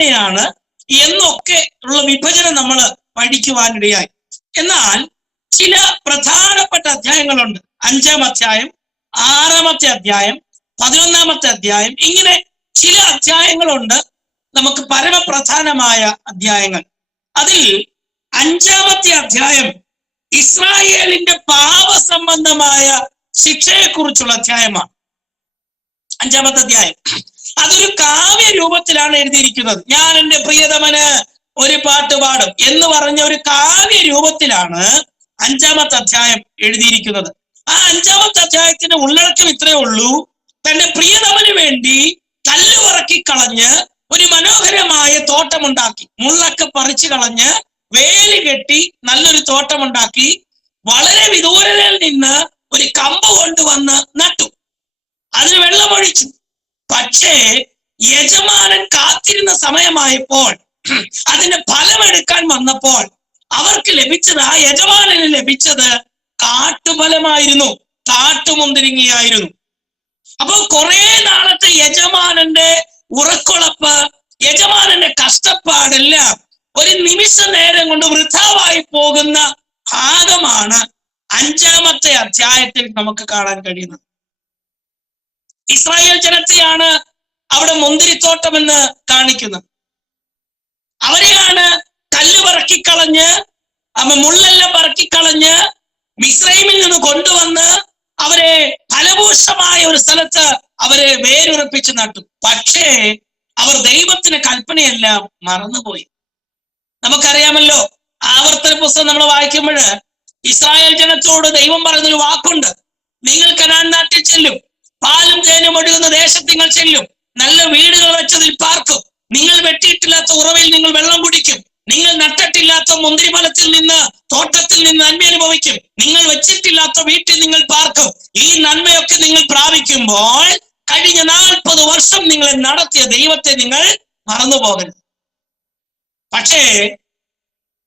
എങ്ങനെയാണ് എന്നൊക്കെ ഉള്ള വിഭജനം നമ്മൾ പഠിക്കുവാനിടയായി. എന്നാൽ ചില പ്രധാനപ്പെട്ട അധ്യായങ്ങളുണ്ട്. 5-ാം അധ്യായം, 6-ാമത്തെ അധ്യായം, 11-ാമത്തെ അധ്യായം, ഇങ്ങനെ ചില അധ്യായങ്ങളുണ്ട് നമുക്ക് പരമപ്രധാനമായ അധ്യായങ്ങൾ. അതിൽ 5-ാമത്തെ അധ്യായം ഇസ്രായേലിന്റെ പാപസംബന്ധമായ ശിക്ഷയെക്കുറിച്ചുള്ള അധ്യായമാണ്. 5-ാമത്തെ അധ്യായം അതൊരു കാവ്യ രൂപത്തിലാണ് എഴുതിയിരിക്കുന്നത്. ഞാൻ എൻ്റെ പ്രിയതമന് ഒരു പാട്ട് പാടും എന്ന് പറഞ്ഞ ഒരു കാവ്യ രൂപത്തിലാണ് 5-ാമത്തെ അധ്യായം എഴുതിയിരിക്കുന്നത്. ആ 5-ാമത്തെ അധ്യായത്തിന്റെ ഉള്ളടക്കം ഇത്രയേ ഉള്ളൂ. തന്റെ പ്രിയതമന് വേണ്ടി കല്ലുപറക്കി കളഞ്ഞ് ഒരു മനോഹരമായ തോട്ടമുണ്ടാക്കി, മുള്ളൊക്കെ പറിച്ചു കളഞ്ഞ് വേലി കെട്ടി നല്ലൊരു തോട്ടമുണ്ടാക്കി, വളരെ വിദൂരതയിൽ നിന്ന് ഒരു കമ്പ് കൊണ്ടുവന്ന് നട്ടു, അതിന് വെള്ളമൊഴിച്ചു. പക്ഷേ യജമാനൻ കാത്തിരുന്ന സമയമായപ്പോൾ, അതിന്റെ ഫലമെടുക്കാൻ വന്നപ്പോൾ അവർക്ക് ലഭിച്ചത്, ആ യജമാനന് ലഭിച്ചത് കാട്ടുഫലമായിരുന്നു, കാട്ടുമുന്തിരിങ്ങയായിരുന്നു. അപ്പൊ കുറെ നാളത്തെ യജമാനന്റെ ഉറക്കുളപ്പ്, യജമാനന്റെ കഷ്ടപ്പാടെല്ലാം ഒരു നിമിഷ നേരം കൊണ്ട് വൃഥാവായി പോകുന്ന ഭാഗമാണ് 5-ാമത്തെ അധ്യായത്തിൽ നമുക്ക് കാണാൻ കഴിയുന്നത്. ഇസ്രായേൽ ജനത്തെയാണ് അവിടെ മുന്തിരിത്തോട്ടം എന്ന് കാണിക്കുന്നത്. അവരെയാണ് കല്ല് പറക്കിക്കളഞ്ഞ്, മുള്ളെല്ലാം പറക്കിക്കളഞ്ഞ് മിസ്രൈമിൽ നിന്ന് കൊണ്ടുവന്ന് അവരെ ഫലഭൂഷമായ ഒരു സ്ഥലത്ത് അവരെ വേരുറപ്പിച്ച് നട്ടു. പക്ഷേ അവർ ദൈവത്തിന് കൽപ്പനയെല്ലാം മറന്നുപോയി. നമുക്കറിയാമല്ലോ, ആവർത്തന പുസ്തകം നമ്മൾ വായിക്കുമ്പോൾ ഇസ്രായേൽ ജനത്തോട് ദൈവം പറയുന്നൊരു വാക്കുണ്ട്: നിങ്ങൾ കനാൻ നാട്ടിൽ ചെല്ലും, പാലും തേനും ഒഴുകുന്ന ദേശത്ത് നിങ്ങൾ ചെല്ലും, നല്ല വീടുകൾ വെച്ചതിൽ പാർക്കും, നിങ്ങൾ വെട്ടിയിട്ടില്ലാത്ത ഉറവയിൽ നിങ്ങൾ വെള്ളം കുടിക്കും, നിങ്ങൾ നട്ടിട്ടില്ലാത്ത മുന്തിരിമരത്തിൽ നിന്ന്, തോട്ടത്തിൽ നിന്ന് നന്മ അനുഭവിക്കും, നിങ്ങൾ വെച്ചിട്ടില്ലാത്ത വീട്ടിൽ നിങ്ങൾ പാർക്കും. ഈ നന്മയൊക്കെ നിങ്ങൾ പ്രാപിക്കുമ്പോൾ കഴിഞ്ഞ 40 വർഷം നിങ്ങളെ നടത്തിയ ദൈവത്തെ നിങ്ങൾ മറന്നു പോകരുത്. പക്ഷേ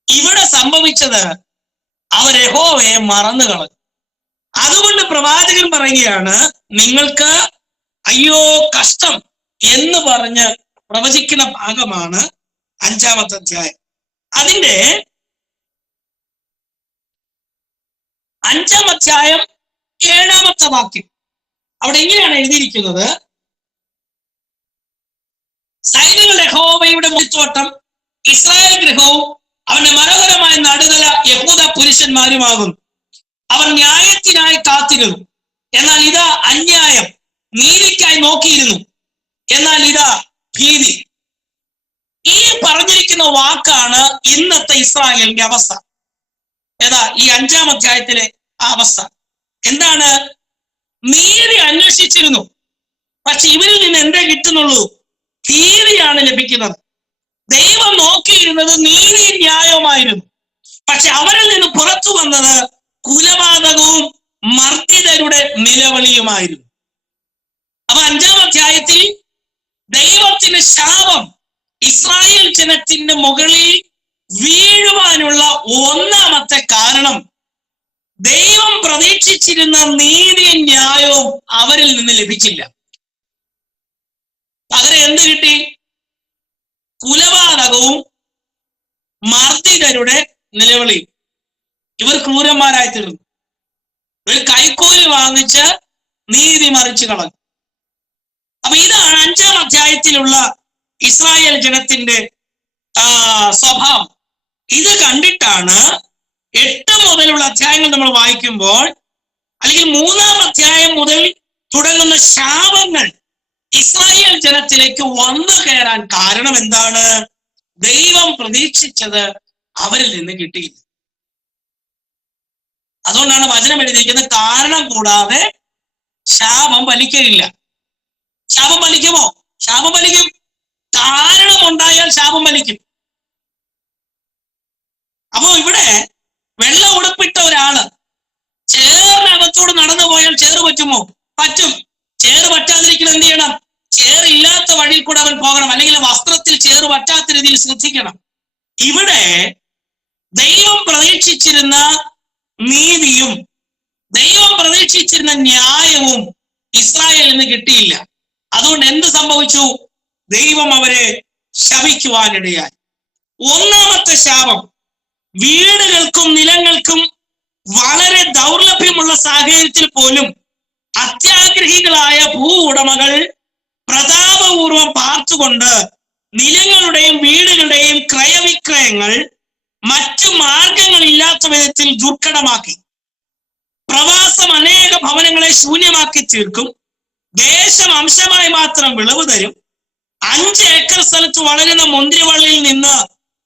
ഇവിടെ സംഭവിച്ചത്, അവർ യഹോവയെ മറന്നു കളഞ്ഞു. അതുകൊണ്ട് പ്രവാചകൻ പറയുകയാണ്, നിങ്ങൾക്ക് അയ്യോ കഷ്ടം എന്ന് പറഞ്ഞ് പ്രവചിക്കുന്ന ഭാഗമാണ് 5-ാമത്തെ അധ്യായം. അതിന്റെ 5-ാം അധ്യായം 7-ാമത്തെ വാക്യം അവിടെ ഇങ്ങനെയാണ് എഴുതിയിരിക്കുന്നത്: സൈന്യങ്ങളുടെ യഹോവയുടെ മുന്തിരിത്തോട്ടം ഇസ്രായേൽ ഗൃഹവും അവന്റെ മനോഹരമായ നടുതല യഹൂദ പുരുഷന്മാരുമാകുന്നു. അവർ ന്യായത്തിനായി കാത്തിരുന്നു, എന്നാൽ ഇതാ അന്യായം, നീതിക്കായി നോക്കിയിരുന്നു, എന്നാൽ ഇതാ ഭീതി. ഈ പറഞ്ഞിരിക്കുന്ന വാക്കാണ് ഇന്നത്തെ ഇസ്രായേലിന്റെ അവസ്ഥ. ഏതാ ഈ 5-ാം അധ്യായത്തിലെ ആ അവസ്ഥ എന്താണ്? നീതി അന്വേഷിച്ചിരുന്നു, പക്ഷെ ഇവരിൽ നിന്ന് എന്തേ കിട്ടുന്നുള്ളൂ? ഭീതിയാണ് ലഭിക്കുന്നത്. ദൈവം നോക്കിയിരുന്നത് നീതി ന്യായവുമായിരുന്നു, പക്ഷെ അവരിൽ നിന്ന് പുറത്തു വന്നത് കുലപാതകവും മർദ്ദിതരുടെ നിലവിളിയുമായിരുന്നു. അപ്പൊ 5-ാം അധ്യായത്തിൽ ദൈവത്തിന്റെ ശാപം ഇസ്രായേൽ ജനത്തിന്റെ മുകളിൽ വീഴുവാനുള്ള 1-ാമത്തെ കാരണം, ദൈവം പ്രതീക്ഷിച്ചിരുന്ന നീതി ന്യായവും അവരിൽ നിന്ന് ലഭിച്ചില്ല. പകരം എന്ത് കിട്ടി? കുലപാതകവും മർദ്ദിതരുടെ നിലവിളി. ഇവർ ക്രൂരന്മാരായി തീർന്നു. ഒരു കൈക്കൂലി വാങ്ങിച്ച് നീതി മറിച്ചു കളഞ്ഞു. അപ്പൊ ഇതാണ് 5-ാം അധ്യായത്തിലുള്ള ഇസ്രായേൽ ജനത്തിന്റെ സ്വഭാവം. ഇത് കണ്ടിട്ടാണ് 8 മുതലുള്ള അധ്യായങ്ങൾ നമ്മൾ വായിക്കുമ്പോൾ, അല്ലെങ്കിൽ 3-ാം അധ്യായം മുതൽ തുടങ്ങുന്ന ശാപങ്ങൾ ഇസ്രായേൽ ജനത്തിലേക്ക് വന്നു കയറാൻ കാരണം എന്താണ്? ദൈവം പ്രതീക്ഷിച്ചത് അവരിൽ നിന്ന് കിട്ടിയില്ല. അതുകൊണ്ടാണ് വചനം എഴുതിയിരിക്കുന്നത്, കാരണം കൂടാതെ ശാപം ഫലിക്കയില്ല. ശാപം ഫലിക്കുമോ? ശാപം ഫലിക്കും. കാരണമുണ്ടായാൽ ശാപം ഫലിക്കും. അപ്പോ ഇവിടെ വെള്ള ഉടുപ്പിട്ട ഒരാള് ചേറിനകത്തോട് നടന്നു പോയാൽ ചേറ് പറ്റുമോ? പറ്റും. ചേറ് പറ്റാതിരിക്കണം എന്ത് ചെയ്യണം? ചേറില്ലാത്ത വഴിയിൽ കൂടെ അവൻ പോകണം, അല്ലെങ്കിൽ വസ്ത്രത്തിൽ ചേറ് പറ്റാത്ത രീതിയിൽ ശ്രദ്ധിക്കണം. ഇവിടെ ദൈവം പ്രതീക്ഷിച്ചിരുന്ന നീതിയും ദൈവം പ്രതീക്ഷിച്ചിരുന്ന ന്യായവും ഇസ്രായേലിന് കിട്ടിയില്ല. അതുകൊണ്ട് എന്ത് സംഭവിച്ചു? ദൈവം അവരെ ശപിക്കുവാനിടയായി. ഒന്നാമത്തെ ശാപം, വീടുകൾക്കും നിലങ്ങൾക്കും വളരെ ദൗർലഭ്യമുള്ള സാഹചര്യത്തിൽ പോലും അത്യാഗ്രഹികളായ ഭൂ ഉടമകൾ പ്രതാപപൂർവം പാർത്തുകൊണ്ട് നിലങ്ങളുടെയും വീടുകളുടെയും ക്രയവിക്രയങ്ങൾ മറ്റു മാർഗങ്ങളില്ലാത്ത വിധത്തിൽ ദുർഘടമാക്കി. പ്രവാസം അനേക ഭവനങ്ങളെ ശൂന്യമാക്കി തീർക്കും. ദേശം അംശമായി മാത്രം വിളവ് തരും. 5 ഏക്കർ സ്ഥലത്ത് വളരുന്ന മുന്തിരിവള്ളിയിൽ നിന്ന്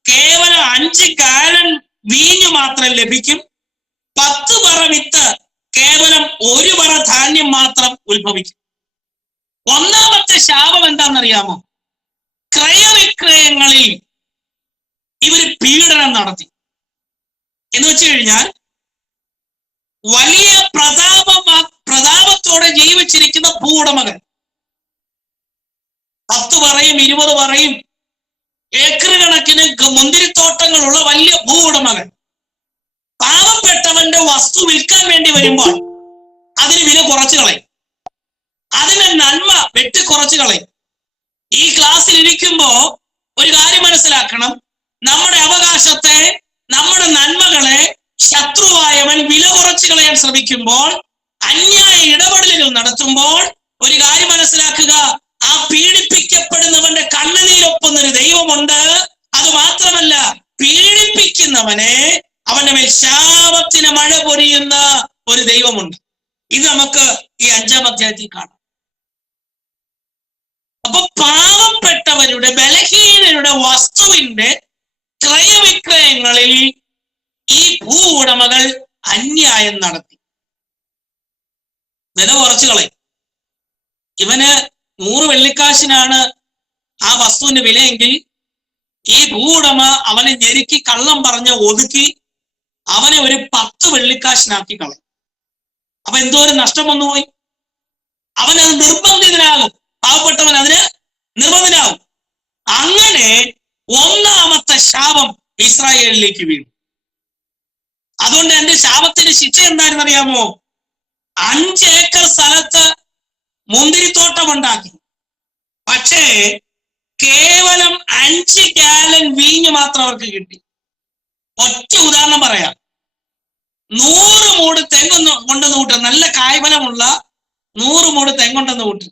കേവലം 5 ഗാലൻ വീഞ്ഞു മാത്രം ലഭിക്കും. 10 പറ വിത്ത് കേവലം 1 പറ ധാന്യം മാത്രം ഉത്ഭവിക്കും. ഒന്നാമത്തെ ശാപം എന്താണെന്നറിയാമോ? ക്രയവിക്രയങ്ങളിൽ ഇവർ പീഡനം നടത്തി. എന്ന് വെച്ച് കഴിഞ്ഞാൽ വലിയ പ്രതാപത്തോടെ ജീവിച്ചിരിക്കുന്ന ഭൂവുടമകൾ, 10 പറയും 20 പറയും ഏക്കർ കണക്കിന് മുന്തിരിത്തോട്ടങ്ങളുള്ള വലിയ ഭൂവുടമകൾ പാവപ്പെട്ടവന്റെ വസ്തു വിൽക്കാൻ വേണ്ടി വരുമ്പോൾ അതിന് വില കുറച്ചു കളയും, അതിന് നന്മ വെട്ടിക്കുറച്ചു കളയും. ഈ ക്ലാസ്സിൽ ഇരിക്കുമ്പോ ഒരു കാര്യം മനസ്സിലാക്കണം, നമ്മുടെ അവകാശത്തെ, നമ്മുടെ നന്മകളെ ശത്രുവായവൻ വില കുറച്ചു കളയാൻ ശ്രമിക്കുമ്പോൾ, അന്യായ ഇടപെടലുകൾ നടത്തുമ്പോൾ ഒരു കാര്യം മനസ്സിലാക്കുക, ആ പീഡിപ്പിക്കപ്പെടുന്നവന്റെ കണ്ണുനീരൊപ്പുന്നൊരു ദൈവമുണ്ട്. അത് മാത്രമല്ല, പീഡിപ്പിക്കുന്നവനെ അവന്റെ മേൽ ശാപത്തിന് മഴ പൊരിയുന്ന ഒരു ദൈവമുണ്ട്. ഇത് നമുക്ക് ഈ 5-ാം അധ്യായത്തിൽ കാണാം. അപ്പൊ പാവപ്പെട്ടവരുടെ, ബലഹീനരുടെ വസ്തുവിന്റെ ക്രയവിക്രയങ്ങളിൽ ഈ ഭൂ ഉടമകൾ അന്യായം നടത്തി, വില കുറച്ചു കളയും. ഇവന് 100 വെള്ളിക്കാശിനാണ് ആ വസ്തുവിന്റെ വിലയെങ്കിൽ ഈ ഭൂ ഉടമ അവനെ ഞെരുക്കി കള്ളം പറഞ്ഞ് ഒതുക്കി അവനെ ഒരു 10 വെള്ളിക്കാശിനാക്കി കളയും. അപ്പൊ എന്തോരം നഷ്ടം വന്നുപോയി. അവനത് നിർബന്ധിതനാകും, പാവപ്പെട്ടവൻ അതിന് നിർബന്ധിതനാകും. അങ്ങനെ ഒന്നാമത്തെ ശാപം ഇസ്രായേലിലേക്ക് വീണു. അതുകൊണ്ട് എന്റെ ശാപത്തിന്റെ ശിക്ഷ എന്താണെന്ന് അറിയാമോ? 5 ഏക്കർ സ്ഥലത്ത് മുന്തിരിത്തോട്ടം ഉണ്ടാക്കി, പക്ഷേ കേവലം 5 ഗാലൻ വീഞ്ഞ് മാത്രം അവർക്ക് കിട്ടി. ഒറ്റ ഉദാഹരണം പറയാം. 100 മൂട് തെങ്ങൊന്ന് കൊണ്ടെന്ന് കൂട്ടുക, നല്ല കായ്ഫലമുള്ള 100 മൂട് തെങ്ങുണ്ടെന്ന് കൂട്ടുക.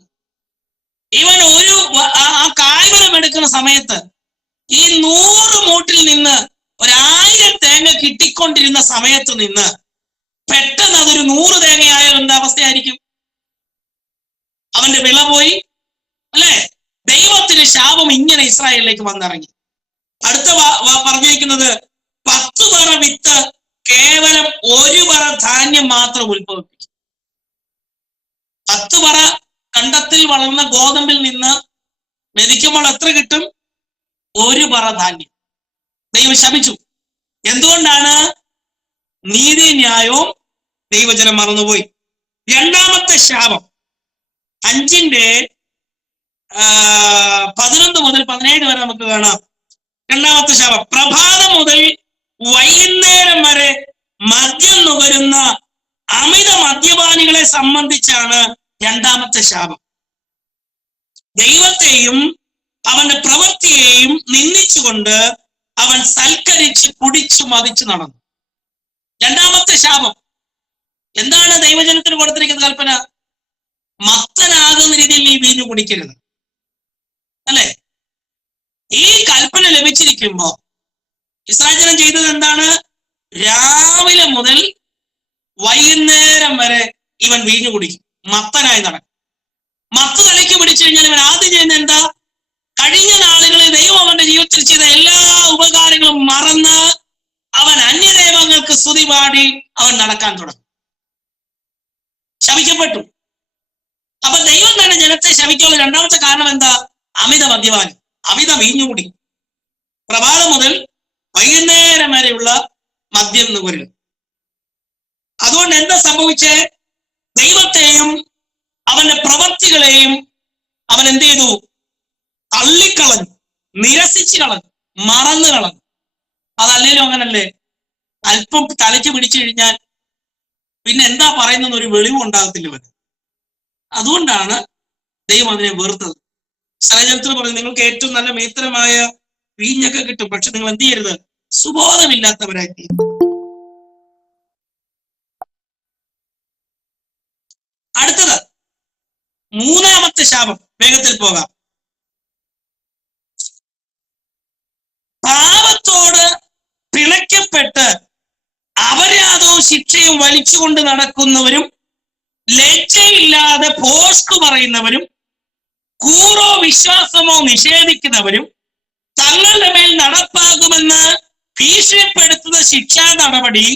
ഇവൻ ആ കായ്ഫലം എടുക്കുന്ന സമയത്ത് ഈ 100 മൂട്ടിൽ നിന്ന് 1000 തേങ്ങ കിട്ടിക്കൊണ്ടിരുന്ന സമയത്ത് നിന്ന് പെട്ടെന്ന് അതൊരു 100 തേങ്ങയായാൽ എന്താ അവസ്ഥയായിരിക്കും? അവന്റെ വിള പോയി, അല്ലെ? ദൈവത്തിന്റെ ശാപം ഇങ്ങനെ ഇസ്രായേലിലേക്ക് വന്നിറങ്ങി. അടുത്ത പറഞ്ഞിരിക്കുന്നത് 10 പറ വിത്ത് കേവലം 1 പറ ധാന്യം മാത്രം ഉത്ഭവിപ്പിക്കും. 10 പറ കണ്ടത്തിൽ വളർന്ന ഗോതമ്പിൽ നിന്ന് മെതിക്കുമ്പോൾ എത്ര കിട്ടും? 1 പറ ധാന്യം. ദൈവം ശപിച്ചു. എന്തുകൊണ്ടാണ്? നീതി ന്യായവും ദൈവജനം മറന്നുപോയി. രണ്ടാമത്തെ ശാപം 5-ന്റെ 11 മുതൽ 17 വരെ നമുക്ക് കാണാം. രണ്ടാമത്തെ ശാപം, പ്രഭാതം മുതൽ വൈകുന്നേരം വരെ മദ്യം നുകരുന്ന അമിത മദ്യപാനികളെ സംബന്ധിച്ചാണ് രണ്ടാമത്തെ ശാപം. ദൈവത്തെയും അവന്റെ പ്രവൃത്തിയെയും നിന്ദിച്ചുകൊണ്ട് അവൻ സൽക്കരിച്ച് കുടിച്ചു മതിച്ചു നടന്നു. രണ്ടാമത്തെ ശാപം എന്താണ്? ദൈവജനത്തിന് കൊടുത്തിരിക്കുന്ന കൽപ്പന, മത്തനാകുന്ന രീതിയിൽ നീ വീഞ്ഞു കുടിക്കരുത്, അല്ലെ? ഈ കൽപ്പന ലഭിച്ചിരിക്കുമ്പോ ഇസ്രായേൽ ജനം ചെയ്തത് എന്താണ്? രാവിലെ മുതൽ വൈകുന്നേരം വരെ ഇവൻ വീഞ്ഞു കുടിക്കും, മത്തനായി നടക്കും. മത്ത് തലയ്ക്ക് പിടിച്ചു കഴിഞ്ഞാൽ ഇവൻ ആദ്യം ചെയ്യുന്ന എന്താ? കഴിഞ്ഞ നാളുകളിൽ ദൈവം അവന്റെ ജീവിതത്തിൽ ചെയ്ത എല്ലാ ഉപകാരങ്ങളും മറന്ന് അവൻ അന്യദൈവങ്ങൾക്ക് സ്തുതി പാടി അവൻ നടക്കാൻ തുടങ്ങും. ശപിക്കപ്പെട്ടു. അപ്പൊ ദൈവം തന്നെ ജനത്തെ ശപിക്കാനുള്ള രണ്ടാമത്തെ കാരണം എന്താ? അമിത മദ്യപാനം, അമിത വീഞ്ഞുകുടി. പ്രഭാതം മുതൽ വൈകുന്നേരം വരെയുള്ള മദ്യം നുകരുന്നു. അതുകൊണ്ട് എന്താ സംഭവിച്ചേ? ദൈവത്തെയും അവന്റെ പ്രവൃത്തികളെയും അവൻ എന്ത് ചെയ്തു? തള്ളിക്കളഞ്ഞു, നിരസിച്ചു കളഞ്ഞു, മറന്നു കളഞ്ഞു. അതല്ലേലും അങ്ങനല്ലേ? അല്പം തലയ്ക്ക് പിടിച്ചു കഴിഞ്ഞാൽ പിന്നെ എന്താ പറയുന്ന ഒരു വെളിവും ഉണ്ടാകത്തില്ല ഇവന്. അതുകൊണ്ടാണ് ദൈവം അതിനെ വെറുത്തത്. സഹജനത്തിൽ പറഞ്ഞു, നിങ്ങൾക്ക് ഏറ്റവും നല്ല മേത്തരമായ വീഞ്ഞൊക്കെ കിട്ടും, പക്ഷെ നിങ്ങൾ എന്ത് ചെയ്യരുത്, സുബോധമില്ലാത്തവരായി തീരും. അടുത്തത് മൂന്നാമത്തെ ശാപം, വേഗത്തിൽ പോകാം. പാപത്തോട് പിണയ്ക്കപ്പെട്ട് അപരാധവും ശിക്ഷയും വലിച്ചുകൊണ്ട് നടക്കുന്നവരും, ലജ്ജയില്ലാതെ പോഷ്കു പറയുന്നവരും, കൂറോ വിശ്വാസമോ നിഷേധിക്കുന്നവരും, തങ്ങളുടെ മേൽ നടപ്പാകുമെന്ന് ഭീഷണിപ്പെടുത്തുന്ന ശിക്ഷാ നടപടി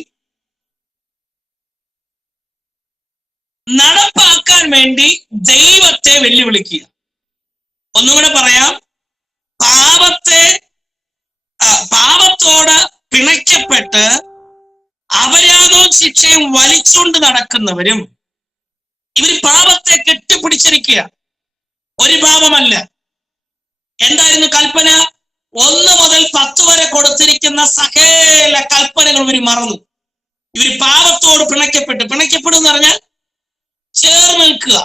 നടപ്പാക്കാൻ വേണ്ടി ദൈവത്തെ വെല്ലുവിളിക്കുക. ഒന്നുകൂടെ പറയാം, പാപത്തോട് പിണയ്ക്കപ്പെട്ട് അപരാധവും ശിക്ഷയും വലിച്ചുകൊണ്ട് നടക്കുന്നവരും, ഇവർ പാപത്തെ കെട്ടിപ്പിടിച്ചിരിക്കുക. ഒരു പാപമല്ല. എന്തായിരുന്നു കൽപ്പന? 1 മുതൽ 10 വരെ കൊടുത്തിരിക്കുന്ന സകല കൽപ്പനകൾ ഇവർ മറന്നു. ഇവർ പാപത്തോട് പിണയ്ക്കപ്പെടും എന്ന് പറഞ്ഞാൽ ചേർന്ന് നിൽക്കുക,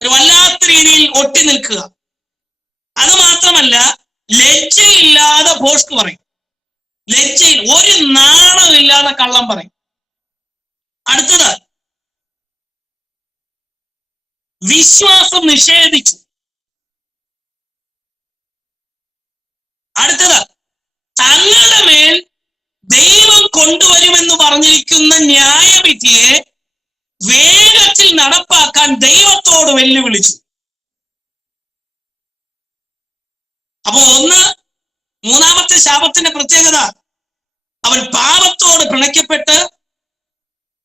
ഒരു വല്ലാത്ത രീതിയിൽ ഒട്ടി നിൽക്കുക. അത് മാത്രമല്ല, ലജ്ജയില്ലാതെ ഭോഷ്ക് പറയും. ലജ്ജയിൽ ഒരു നാണമില്ലാതെ കള്ളം പറയും. അടുത്തത് വിശ്വാസം നിഷേധിച്ചു. അടുത്തത് തങ്ങളുടെ മേൽ ദൈവം കൊണ്ടുവരുമെന്ന് പറഞ്ഞിരിക്കുന്ന ന്യായവിധിയെ വേഗത്തിൽ നടപ്പാക്കാൻ ദൈവത്തോട് വെല്ലുവിളിച്ചു. അപ്പോ മൂന്നാമത്തെ ശാപത്തിന്റെ പ്രത്യേകത, അവൻ പാപത്തോട് പിണയ്ക്കപ്പെട്ട്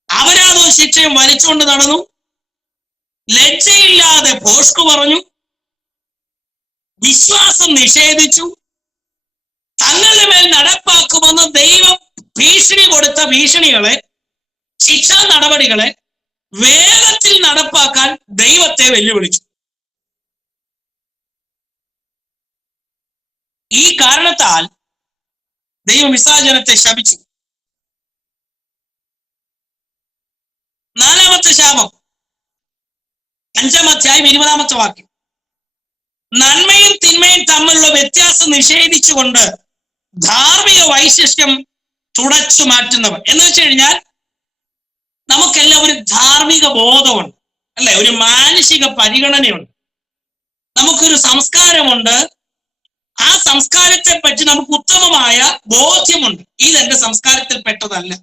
അപരാധവും ശിക്ഷയും വലിച്ചുകൊണ്ട് നടന്നു, ലജ്ജയില്ലാതെ ഭോഷ്കു പറഞ്ഞു, വിശ്വാസം നിഷേധിച്ചു, തങ്ങളുടെ മേൽ നടപ്പാക്കുമെന്ന് ദൈവം ഭീഷണി കൊടുത്ത ഭീഷണികളെ, ശിക്ഷാ നടപടികളെ വേഗത്തിൽ നടപ്പാക്കാൻ ദൈവത്തെ വെല്ലുവിളിച്ചു. ഈ കാരണത്താൽ ദൈവം ഇസ്രായേൽ ശപിച്ചു. 4-ാമത്തെ ശാപം, 5-ാം അധ്യായം 20-ാമത്തെ വാക്യം. നന്മയും തിന്മയും തമ്മിലുള്ള വ്യത്യാസം നിഷേധിച്ചുകൊണ്ട് ധാർമ്മിക വൈശിഷ്ട്യം തുടച്ചു മാറ്റുന്നവർ. എന്ന് വെച്ച് കഴിഞ്ഞാൽ നമുക്കെല്ലാം ഒരു ധാർമ്മിക ബോധമുണ്ട്, അല്ലെ? ഒരു മാനുഷിക പരിഗണനയുണ്ട്, നമുക്കൊരു സംസ്കാരമുണ്ട്. ആ സംസ്കാരത്തെ പറ്റി നമുക്ക് ഉത്തമമായ ബോധ്യമുണ്ട്. ഇതെന്റെ സംസ്കാരത്തിൽ പെട്ടതല്ല,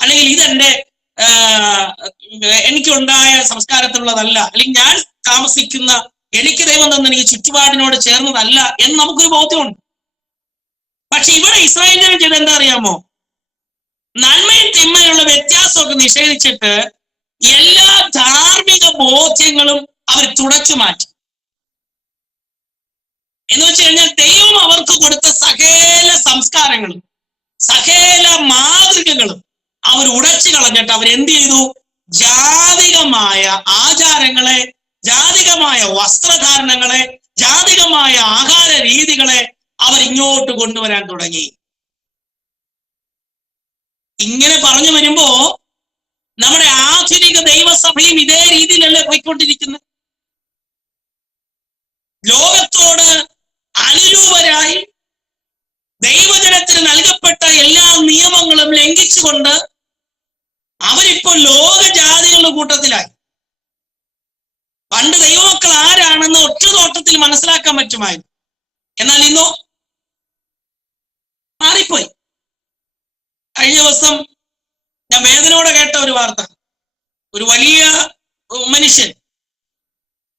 അല്ലെങ്കിൽ ഇതെന്റെ എനിക്കുണ്ടായ സംസ്കാരത്തിലുള്ളതല്ല, അല്ലെങ്കിൽ ഞാൻ താമസിക്കുന്ന എനിക്ക് ദൈവം തന്ന എനിക്ക് ചുറ്റുപാടിനോട് ചേർന്നതല്ല എന്ന് നമുക്കൊരു ബോധ്യമുണ്ട്. പക്ഷെ ഇവിടെ ഇസ്രായേൽ ജനം ചെയ്ത് എന്താ അറിയാമോ? നന്മയും തിന്മയുള്ള വ്യത്യാസമൊക്കെ നിഷേധിച്ചിട്ട് എല്ലാ ധാർമ്മിക ബോധ്യങ്ങളും അവർ തുടച്ചു മാറ്റി. എന്ന് വെച്ച് കഴിഞ്ഞാൽ ദൈവം അവർക്ക് കൊടുത്ത സകല സംസ്കാരങ്ങളും സകല മാതൃകകളും അവർ ഉടച്ചു കളഞ്ഞിട്ട് അവരെന്ത് ചെയ്തു? ജാതികമായ ആചാരങ്ങളെ, ജാതികമായ വസ്ത്രധാരണങ്ങളെ, ജാതികമായ ആഹാര രീതികളെ അവർ ഇങ്ങോട്ട് കൊണ്ടുവരാൻ തുടങ്ങി. ഇങ്ങനെ പറഞ്ഞു വരുമ്പോ നമ്മുടെ ആധുനിക ദൈവസഭയും ഇതേ രീതിയിലല്ലേ പോയിക്കൊണ്ടിരിക്കുന്നത്. ലോകത്തോട് അനുരൂപരായി ദൈവജനത്തിന് നൽകപ്പെട്ട എല്ലാ നിയമങ്ങളും ലംഘിച്ചുകൊണ്ട് അവരിപ്പോ ലോക ജാതികളുടെ കൂട്ടത്തിലായി. പണ്ട് ദൈവമക്കൾ ആരാണെന്ന് ഒറ്റ നോട്ടത്തിൽ മനസ്സിലാക്കാൻ പറ്റുമായിരുന്നു. എന്നാൽ ഇന്നോ മാറിപ്പോയി. കഴിഞ്ഞ ദിവസം ഞാൻ വേദനയോടെ കേട്ട ഒരു വാർത്ത, ഒരു വലിയ മനുഷ്യൻ,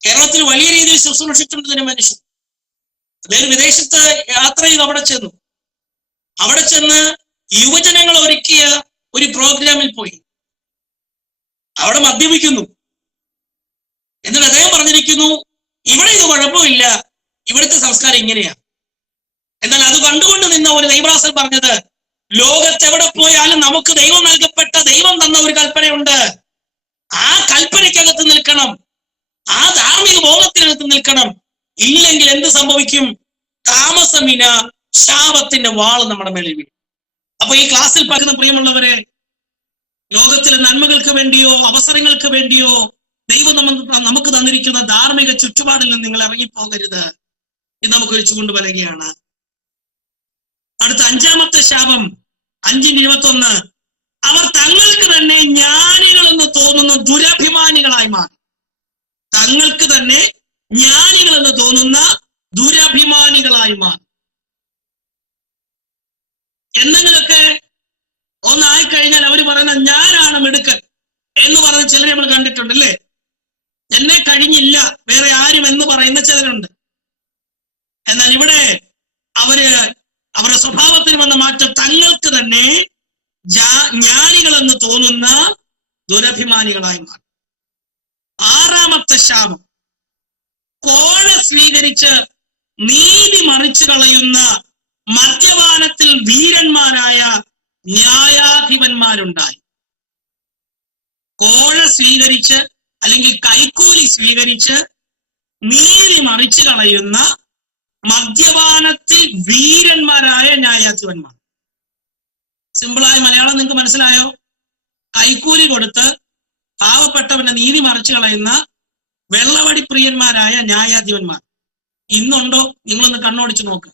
കേരളത്തിൽ വലിയ രീതിയിൽ ശുശ്രൂഷിച്ചിട്ടുണ്ടതിന് മനുഷ്യൻ, അദ്ദേഹം വിദേശത്ത് യാത്ര ചെയ്ത് അവിടെ ചെന്ന് യുവജനങ്ങൾ ഒരുക്കിയ ഒരു പ്രോഗ്രാമിൽ പോയി. അവിടെ മദ്യപിക്കുന്നു. എന്നിട്ട് അദ്ദേഹം പറഞ്ഞിരിക്കുന്നു, ഇവിടെ ഇത് കുഴപ്പമില്ല, ഇവിടുത്തെ സംസ്കാരം ഇങ്ങനെയാണ്. എന്നാൽ അത് കണ്ടുകൊണ്ട് നിന്ന ഒരു ദൈവദാസൻ പറഞ്ഞത്, ലോകത്തെവിടെ പോയാലും നമുക്ക് ദൈവം നൽകപ്പെട്ട ദൈവം തന്ന ഒരു കൽപ്പനയുണ്ട്. ആ കൽപ്പനയ്ക്കകത്ത് നിൽക്കണം, ആ ധാർമ്മിക ബോധത്തിനകത്ത് നിൽക്കണം. ഇല്ലെങ്കിൽ എന്ത് സംഭവിക്കും? താമസമിന ശാപത്തിന്റെ വാള് നമ്മുടെ മേളിൽ വീഴും. അപ്പൊ ഈ ക്ലാസ്സിൽ പറയുന്ന പ്രിയമുള്ളവരെ, ലോകത്തിലെ നന്മകൾക്ക് വേണ്ടിയോ അവസരങ്ങൾക്ക് വേണ്ടിയോ ദൈവം നമുക്ക് തന്നിരിക്കുന്ന ധാർമ്മിക ചുറ്റുപാടിൽ നിന്ന് നിങ്ങൾ ഇറങ്ങിപ്പോകരുത്. ഇത് നമുക്ക് വെച്ചുകൊണ്ട് പറയുകയാണ്. അടുത്ത 5-ാമത്തെ ശാപം 5:21. അവർ തങ്ങൾക്ക് തന്നെ ജ്ഞാനികളെന്ന് തോന്നുന്ന ദുരഭിമാനികളായി മാറി. തങ്ങൾക്ക് തന്നെ ജ്ഞാനികളെന്ന് തോന്നുന്ന ദുരഭിമാനികളായി മാറി. എന്തെങ്കിലുമൊക്കെ ഒന്നായിക്കഴിഞ്ഞാൽ അവർ പറയുന്ന ഞാനാണ് മിടുക്കൻ എന്ന് പറഞ്ഞ ചിലരെ നമ്മൾ കണ്ടിട്ടുണ്ട്, അല്ലേ? എന്നെ കഴിഞ്ഞില്ല വേറെ ആരും എന്ന് പറയുന്ന ചിലരുണ്ട്. എന്നാൽ ഇവിടെ അവരുടെ സ്വഭാവത്തിന് വന്ന മാറ്റം തങ്ങൾക്ക് തന്നെ ജ്ഞാനികളെന്ന് തോന്നുന്ന ദുരഭിമാനികളായി മാറി. 6-ാമത്തെ ശാപം കോഴ സ്വീകരിച്ച് നീതി മറിച്ചു കളയുന്ന മദ്യപാനത്തിൽ വീരന്മാരായ ന്യായാധിപന്മാരുണ്ടായി. കോഴ സ്വീകരിച്ച് അല്ലെങ്കിൽ കൈക്കൂലി സ്വീകരിച്ച് നീതി മറിച്ചു കളയുന്ന മദ്യപാനത്തിൽ വീരന്മാരായ ന്യായാധിപന്മാർ. സിമ്പിളായ മലയാളം നിങ്ങൾക്ക് മനസ്സിലായോ? കൈക്കൂലി കൊടുത്ത് പാവപ്പെട്ടവന്റെ നീതി മറിച്ചു കളയുന്ന വെള്ളവടി പ്രിയന്മാരായ ന്യായാധിപന്മാർ ഇന്നുണ്ടോ? നിങ്ങളൊന്ന് കണ്ണോടിച്ചു നോക്ക്.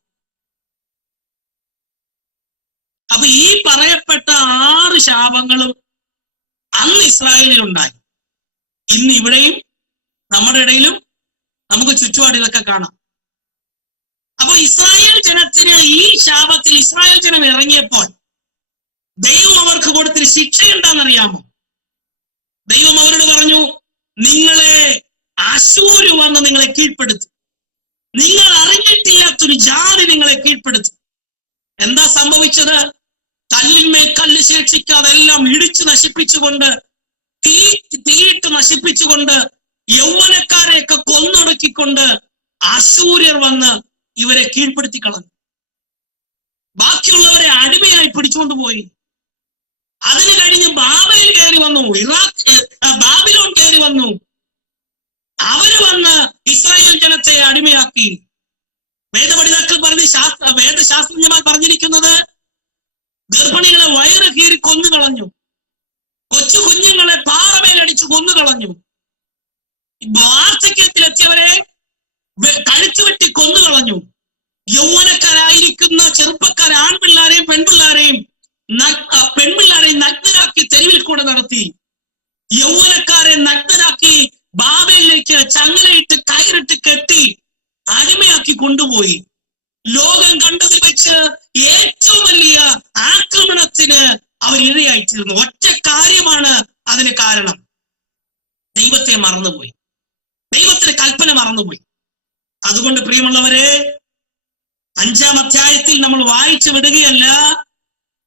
അപ്പൊ ഈ പറയപ്പെട്ട 6 ശാപങ്ങളും അന്ന് ഇസ്രായേലിൽ ഉണ്ടായി. ഇന്ന് ഇവിടെയും നമ്മുടെ ഇടയിലും നമുക്ക് ചുറ്റുപാട് ഇതൊക്കെ കാണാം. അപ്പൊ ഇസ്രായേൽ ജനത്തിന് ഈ ശാപത്തിൽ ഇസ്രായേൽ ജനം ഇറങ്ങിയപ്പോൾ ദൈവം അവർക്ക് കൊടുത്തൊരു ശിക്ഷ എന്താണെന്നറിയാമോ? ദൈവം അവരോട് പറഞ്ഞു, നിങ്ങളെ അശൂര് വന്ന് നിങ്ങളെ കീഴ്പ്പെടുത്തും, നിങ്ങൾ അറിഞ്ഞിട്ടില്ലാത്തൊരു ജാതി നിങ്ങളെ കീഴ്പ്പെടുത്തും. എന്താ സംഭവിച്ചത്? കല്ലിന്മേൽ കല്ല് ശേഷിക്കാതെ എല്ലാം ഇടിച്ചു നശിപ്പിച്ചുകൊണ്ട്, തീയിട്ട് നശിപ്പിച്ചുകൊണ്ട്, യൗവനക്കാരെയൊക്കെ കൊന്നൊടുക്കിക്കൊണ്ട് അശൂര്യർ വന്ന് ഇവരെ കീഴ്പ്പെടുത്തി കളഞ്ഞു. ബാക്കിയുള്ളവരെ അടിമയായി പിടിച്ചുകൊണ്ട് പോയി. അതിന് കഴിഞ്ഞ് ബാബേൽ കയറി വന്നു, ബാബിലോൺ കയറി വന്നു. അവര് വന്ന് ഇസ്രായേൽ ജനത്തെ അടിമയാക്കി. വേദപഠിതാക്കൾ വേദശാസ്ത്രജ്ഞന്മാർ പറഞ്ഞിരിക്കുന്നത് ഗർഭിണികളെ വയറ് കീറി കൊന്നുകളഞ്ഞു, കൊച്ചു കുഞ്ഞുങ്ങളെ പാറമേലടിച്ചു കൊന്നുകളഞ്ഞു, വാർദ്ധക്യത്തിലെത്തിയവരെ കഴുത്തു വെട്ടി കൊന്നുകളഞ്ഞു. യൗവനക്കാരായിരിക്കുന്ന ചെറുപ്പക്കാർ ആൺപിള്ളാരെയും പെൺപിള്ളാരെയും നഗ്നരാക്കി തെരുവിൽ കൂടെ നടത്തി. യൗവനക്കാരെ നഗ്നരാക്കി ബാബേലിലേക്ക് ചങ്ങലയിട്ട് കയറിട്ട് കെട്ടി അടിമയാക്കി കൊണ്ടുപോയി. ലോകം കണ്ടതിൽ വെച്ച് ഏറ്റവും വലിയ ആക്രമണത്തിന് അവർ ഇരയായിത്തീർന്നു. ഒറ്റ കാര്യമാണ് അതിന് കാരണം: ദൈവത്തെ മറന്നുപോയി, ദൈവത്തിന്റെ കൽപ്പന മറന്നുപോയി. അതുകൊണ്ട് പ്രിയമുള്ളവരെ, 5-ാം അധ്യായത്തിൽ നമ്മൾ വായിച്ചു വിടുകയല്ല,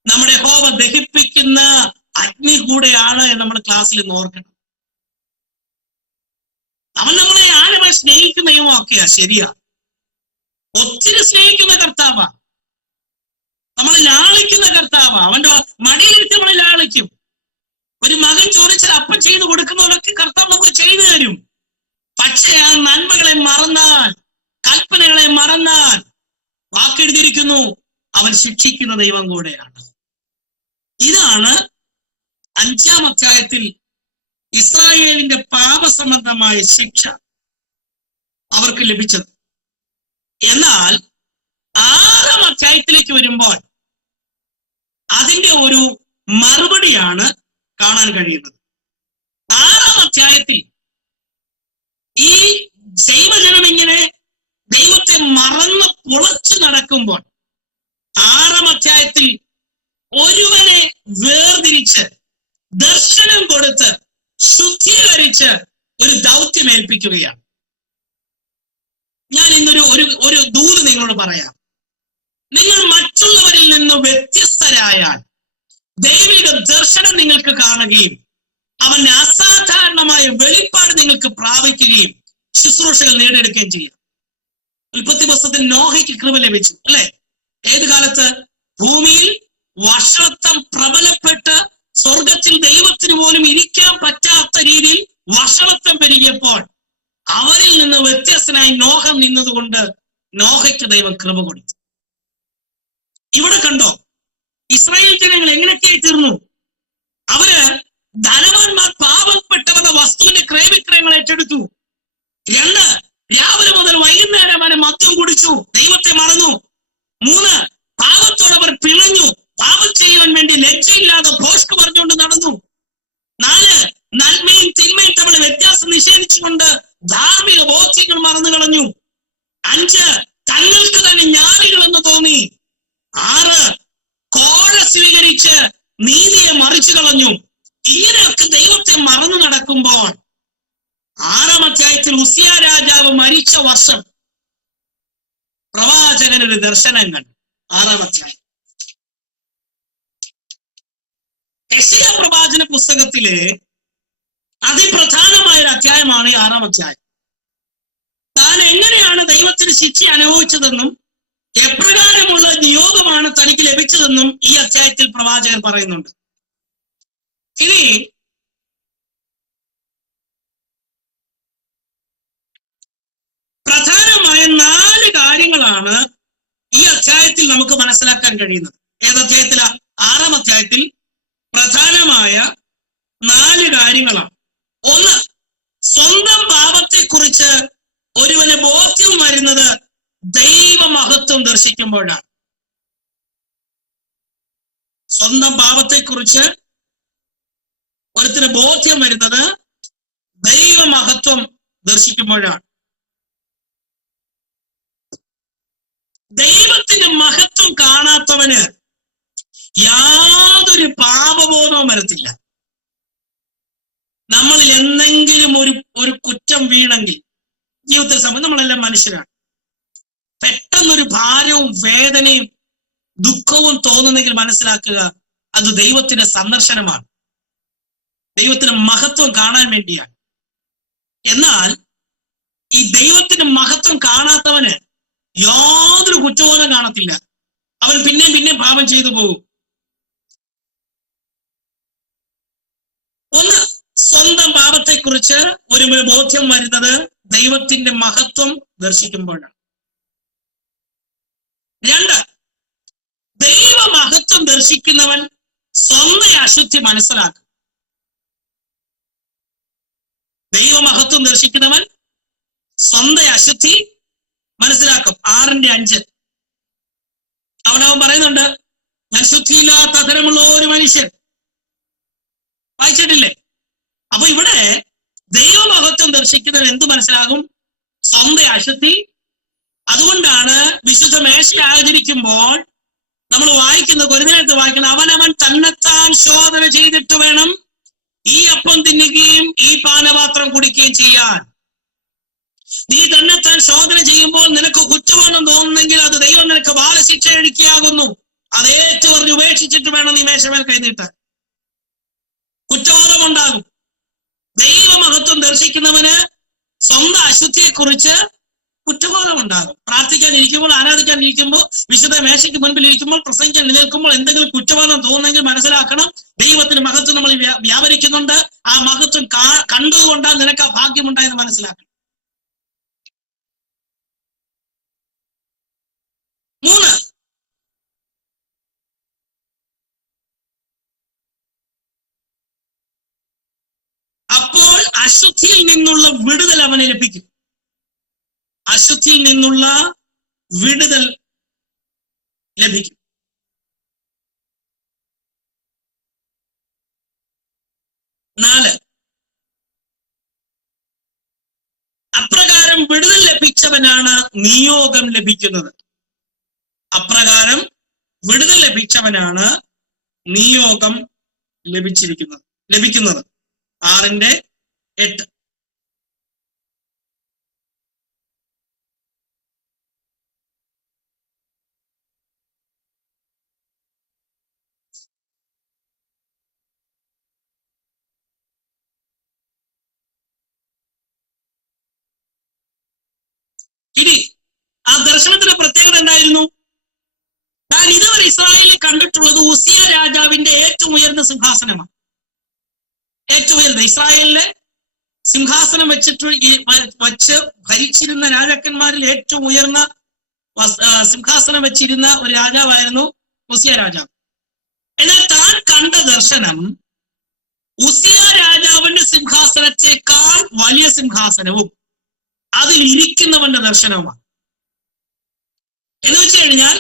നമ്മുടെ യഹോവ ദഹിപ്പിക്കുന്ന അഗ്നി കൂടെയാണ് എന്ന് നമ്മൾ ക്ലാസ്സിൽ നിന്ന് ഓർക്കണം. അവൻ നമ്മളെ ആഴമായി സ്നേഹിക്കുന്ന ദൈവമൊക്കെയാ, ശരിയാ, ഒത്തിരി സ്നേഹിക്കുന്ന കർത്താവാ, നമ്മളെ ലാളിക്കുന്ന കർത്താവാ. അവന്റെ മടിയിലിരുത്തി നമ്മളെ ലാളിക്കും. ഒരു മകൻ ചോദിച്ചാൽ അപ്പം ചെയ്തു കൊടുക്കുന്നവരൊക്കെ കർത്താവ് നമുക്ക് ചെയ്തു തരും. പക്ഷേ ആ നന്മകളെ മറന്നാൽ, കൽപ്പനകളെ മറന്നാൽ, വാക്കെഴുതിയിരിക്കുന്നു, അവൻ ശിക്ഷിക്കുന്ന ദൈവം കൂടെയാണ്. ഇതാണ് 5-ാം അധ്യായത്തിൽ ഇസ്രായേലിന്റെ പാപസംബന്ധമായ ശിക്ഷ അവർക്ക് ലഭിച്ചത്. എന്നാൽ 6-ാം അധ്യായത്തിലേക്ക് വരുമ്പോൾ അതിന്റെ ഒരു മറുപടിയാണ് കാണാൻ കഴിയുന്നത്. 6-ാം അധ്യായത്തിൽ ഈ ദൈവജനം ഇങ്ങനെ ദൈവത്തെ മറന്ന് പൊളച്ചു നടക്കുമ്പോൾ 6-ാം അധ്യായത്തിൽ ഒരുവനെ വേർതിരിച്ച് ദർശനം കൊടുത്ത് ശുദ്ധീകരിച്ച് ഒരു ദൗത്യം ഏൽപ്പിക്കുകയാണ്. ഞാൻ ഇന്നൊരു ഒരു ദൂത് നിങ്ങളോട് പറയാം. നിങ്ങൾ മറ്റുള്ളവരിൽ നിന്ന് വ്യത്യസ്തരായാൽ ദൈവിക ദർശനം നിങ്ങൾക്ക് കാണുകയും അവന്റെ അസാധാരണമായ വെളിപ്പാട് നിങ്ങൾക്ക് പ്രാപിക്കുകയും ശുശ്രൂഷകൾ നേടിയെടുക്കുകയും ചെയ്യും. ഉൽപ്പത്തി പുസ്തകത്തിൽ നോഹയ്ക്ക് കൃപ ലഭിച്ചു, അല്ലെ? ഏത് കാലത്ത്? ഭൂമിയിൽ വഷളത്വം പ്രബലപ്പെട്ട് സ്വർഗത്തിൽ ദൈവത്തിന് പോലും ഇരിക്കാൻ പറ്റാത്ത രീതിയിൽ വഷളത്വം പെരുകിയപ്പോൾ അവരിൽ നിന്ന് വ്യത്യസ്തനായി നോഹ നിന്നതുകൊണ്ട് നോഹയ്ക്ക് ദൈവം കൃപ കൊടുത്തു. ഇവിടെ കണ്ടോ ഇസ്രായേൽ ജനങ്ങൾ എങ്ങനെയൊക്കെയായി തീർന്നു? അവര് ധനവാന്മാർ പാവപ്പെട്ടവരുടെ വസ്തുവിന്റെ ക്രയവിക്രയങ്ങൾ ഏറ്റെടുത്തു. 2, രാവിലെ മുതൽ വൈകുന്നേരം വരെ മദ്യം കുടിച്ചു, ദൈവത്തെ മറന്നു. 3, പാപത്തോടവർ പിണഞ്ഞു, പാപം ചെയ്യുവാൻ വേണ്ടി ലജ്ജയില്ലാതെ ഭോഷ്ക് പറഞ്ഞുകൊണ്ട് നടന്നു. 4, നന്മയും തിന്മയും തമ്മിൽ വ്യത്യാസം നിഷേധിച്ചുകൊണ്ട് ധാർമ്മിക ബോധ്യങ്ങൾ മറന്നു കളഞ്ഞു. 5, തങ്ങൾക്ക് തന്നെ ജ്ഞാനികളെന്ന് തോന്നി. 6, കോഴ സ്വീകരിച്ച് നീതിയെ മറിച്ചു കളഞ്ഞു. ഇങ്ങനെയൊക്കെ ദൈവത്തെ മറന്നു നടക്കുമ്പോൾ 6-ാം അധ്യായത്തിൽ ഉസിയ രാജാവ് മരിച്ച വർഷം പ്രവാചകനൊരു ദർശനം കണ്ടു. 6-ാം അധ്യായം യെശയ്യാ പ്രവാചന പുസ്തകത്തിലെ അതിപ്രധാനമായ ഒരു അധ്യായമാണ് ഈ 6-ാം അധ്യായം. താൻ എങ്ങനെയാണ് ദൈവത്തിന് ശിക്ഷ അനുഭവിച്ചതെന്നും എപ്രകാരമുള്ള നിയോഗമാണ് തനിക്ക് ലഭിച്ചതെന്നും ഈ അധ്യായത്തിൽ പ്രവാചകൻ പറയുന്നുണ്ട്. ഇനി പ്രധാനമായ 4 കാര്യങ്ങളാണ് ഈ അധ്യായത്തിൽ നമുക്ക് മനസ്സിലാക്കാൻ കഴിയുന്നത്. ഏതധ്യായത്തിലാ? 6-ാം അധ്യായത്തിൽ പ്രധാനമായ 4 കാര്യങ്ങളാണ്. 1, സ്വന്തം പാപത്തെക്കുറിച്ച് ഒരുവന് ബോധ്യം വരുന്നത് ദൈവമഹത്വം ദർശിക്കുമ്പോഴാണ്. സ്വന്തം പാപത്തെക്കുറിച്ച് ഒരുത്തിന് ബോധ്യം വരുന്നത് ദൈവമഹത്വം ദർശിക്കുമ്പോഴാണ്. ദൈവത്തിന്റെ മഹത്വം കാണാത്തവന് യാതൊരു പാപബോധവും വരത്തില്ല. നമ്മളിൽ എന്തെങ്കിലും ഒരു കുറ്റം വീണെങ്കിൽ ജീവിതത്തെ സംബന്ധിച്ച് നമ്മളെല്ലാം മനുഷ്യരാണ്. പെട്ടെന്നൊരു ഭാരവും വേദനയും ദുഃഖവും തോന്നുന്നെങ്കിൽ മനസ്സിലാക്കുക, അത് ദൈവത്തിന്റെ സന്ദർശനമാണ്, ദൈവത്തിന്റെ മഹത്വം കാണാൻ വേണ്ടിയാണ്. എന്നാൽ ഈ ദൈവത്തിന്റെ മഹത്വം കാണാത്തവന് യാതൊരു കുറ്റബോധം കാണത്തില്ല. അവൻ പിന്നെയും പാപം ചെയ്തു പോകും. 1, സ്വന്തം പാപത്തെക്കുറിച്ച് ഒരു ബോധ്യം വരുന്നത് ദൈവത്തിന്റെ മഹത്വം ദർശിക്കുമ്പോഴാണ്. 2, ദൈവമഹത്വം ദർശിക്കുന്നവൻ സ്വന്തം അശുദ്ധി മനസ്സിലാക്കും. ദൈവമഹത്വം ദർശിക്കുന്നവൻ സ്വന്തം അശുദ്ധി മനസ്സിലാക്കും. 6-5 അവിടെ അവൻ പറയുന്നുണ്ട്, ഞാൻ ശുദ്ധിയില്ലാത്ത തരമുള്ള ഒരു മനുഷ്യൻ. വായിച്ചിട്ടില്ലേ? അപ്പൊ ഇവിടെ ദൈവമഹത്വം ദർശിക്കുന്നവൻ എന്ത് മനസ്സിലാകും? സ്വന്തം അശുദ്ധി. അതുകൊണ്ടാണ് വിശുദ്ധ മേശ ആചരിക്കുമ്പോൾ നമ്മൾ വായിക്കുന്നത്, കൊരിന്ത്യർക്ക് വായിക്കുന്നത്, അവനവൻ തന്നെത്താൻ ശോധന ചെയ്തിട്ട് വേണം ഈ അപ്പം തിന്നുകയും ഈ പാനപാത്രം കുടിക്കുകയും ചെയ്യാൻ. നീ തന്നെത്താൻ ശോധന ചെയ്യുമ്പോൾ നിനക്ക് കുറ്റബോധം തോന്നുന്നെങ്കിൽ അത് ദൈവം നിനക്ക് ബാലശിക്ഷ അടിക്കുകയാകുന്നു. അത് ഏറ്റു പറഞ്ഞ് ഉപേക്ഷിച്ചിട്ട് വേണം നീ മേശമേൽ കൈനീട്ടാൻ. കുറ്റബോധം ഉണ്ടാകും. ദൈവമഹത്വം ദർശിക്കുന്നവന് സ്വന്തം അശുദ്ധിയെക്കുറിച്ച് കുറ്റബോധം ഉണ്ടാകും. പ്രാർത്ഥിക്കാൻ ഇരിക്കുമ്പോൾ, ആരാധിക്കാൻ ഇരിക്കുമ്പോൾ, വിശുദ്ധ മേശയ്ക്ക് മുൻപിൽ ഇരിക്കുമ്പോൾ, പ്രസംഗിക്കാൻ നിൽക്കുമ്പോൾ എന്തെങ്കിലും കുറ്റബോധം തോന്നുന്നെങ്കിൽ മനസ്സിലാക്കണം, ദൈവത്തിന് മഹത്വം നമ്മൾ വ്യാപരിക്കുന്നുണ്ട്. ആ മഹത്വം കണ്ടതുകൊണ്ടാണ് നിനക്ക് ആ ഭാഗ്യമുണ്ടായെന്ന് മനസ്സിലാക്കണം. 3, അപ്പോൾ അശുദ്ധിയിൽ നിന്നുള്ള വിടുതൽ അവന് ലഭിക്കും. അശുദ്ധിയിൽ നിന്നുള്ള വിടുതൽ ലഭിക്കും. 4, അപ്രകാരം വിടുതൽ ലഭിച്ചവനാണ് നിയോഗം ലഭിക്കുന്നത്. അപ്രകാരം വിടുതൽ ലഭിച്ചവനാണ് നിയോഗം ലഭിക്കുന്നത്. 6-8 ഇനി ആ ദർശനത്തിന്റെ പ്രത്യേകത എന്തായിരുന്നു? ഞാൻ ഇതുവരെ ഇസ്രായേലിൽ കണ്ടിട്ടുള്ളത് ഉസിയ രാജാവിന്റെ ഏറ്റവും ഉയർന്ന സിംഹാസനമാണ്. ഏറ്റവും ഉയർന്ന ഇസ്രായേലിലെ സിംഹാസനം വച്ച് ഭരിച്ചിരുന്ന രാജാക്കന്മാരിൽ ഏറ്റവും ഉയർന്ന സിംഹാസനം വെച്ചിരുന്ന ഒരു രാജാവായിരുന്നു ഉസിയ രാജാവ്. എന്നാൽ താൻ കണ്ട ദർശനം ഉസിയ രാജാവിന്റെ സിംഹാസനത്തെക്കാൾ വലിയ സിംഹാസനവും അതിൽ ഇരിക്കുന്നവന്റെ ദർശനവുമാണ്. എന്ന് വെച്ച് കഴിഞ്ഞാൽ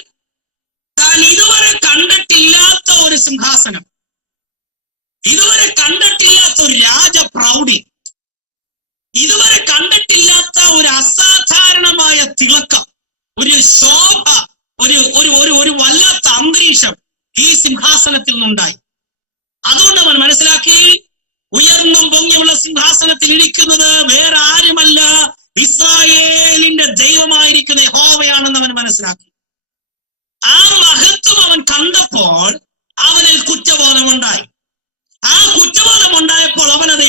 താൻ ഇതുവരെ കണ്ടിട്ടില്ലാത്ത ഒരു സിംഹാസനം, ഇതുവരെ കണ്ടിട്ടില്ലാത്ത ഒരു രാജപ്രൗഢി, ഇതുവരെ കണ്ടിട്ടില്ലാത്ത ഒരു അസാധാരണമായ തിളക്കം, ഒരു ശോഭ, ഒരു വല്ലാത്ത അന്തരീക്ഷം ഈ സിംഹാസനത്തിൽ നിന്നുണ്ടായി. അതുകൊണ്ട് അവൻ മനസ്സിലാക്കി, ഉയർന്നും പൊങ്ങിയുള്ള സിംഹാസനത്തിൽ ഇരിക്കുന്നത് വേറെ ആരുമല്ല, ഇസ്രായേലിന്റെ ദൈവമായിരിക്കുന്ന യഹോവയാണെന്ന് അവൻ മനസ്സിലാക്കി. ആ മഹത്വം അവൻ കണ്ടപ്പോൾ അവനിൽ കുറ്റബോധമുണ്ടായി. ആ കുറ്റബോധമുണ്ടായപ്പോൾ അവൻ അത്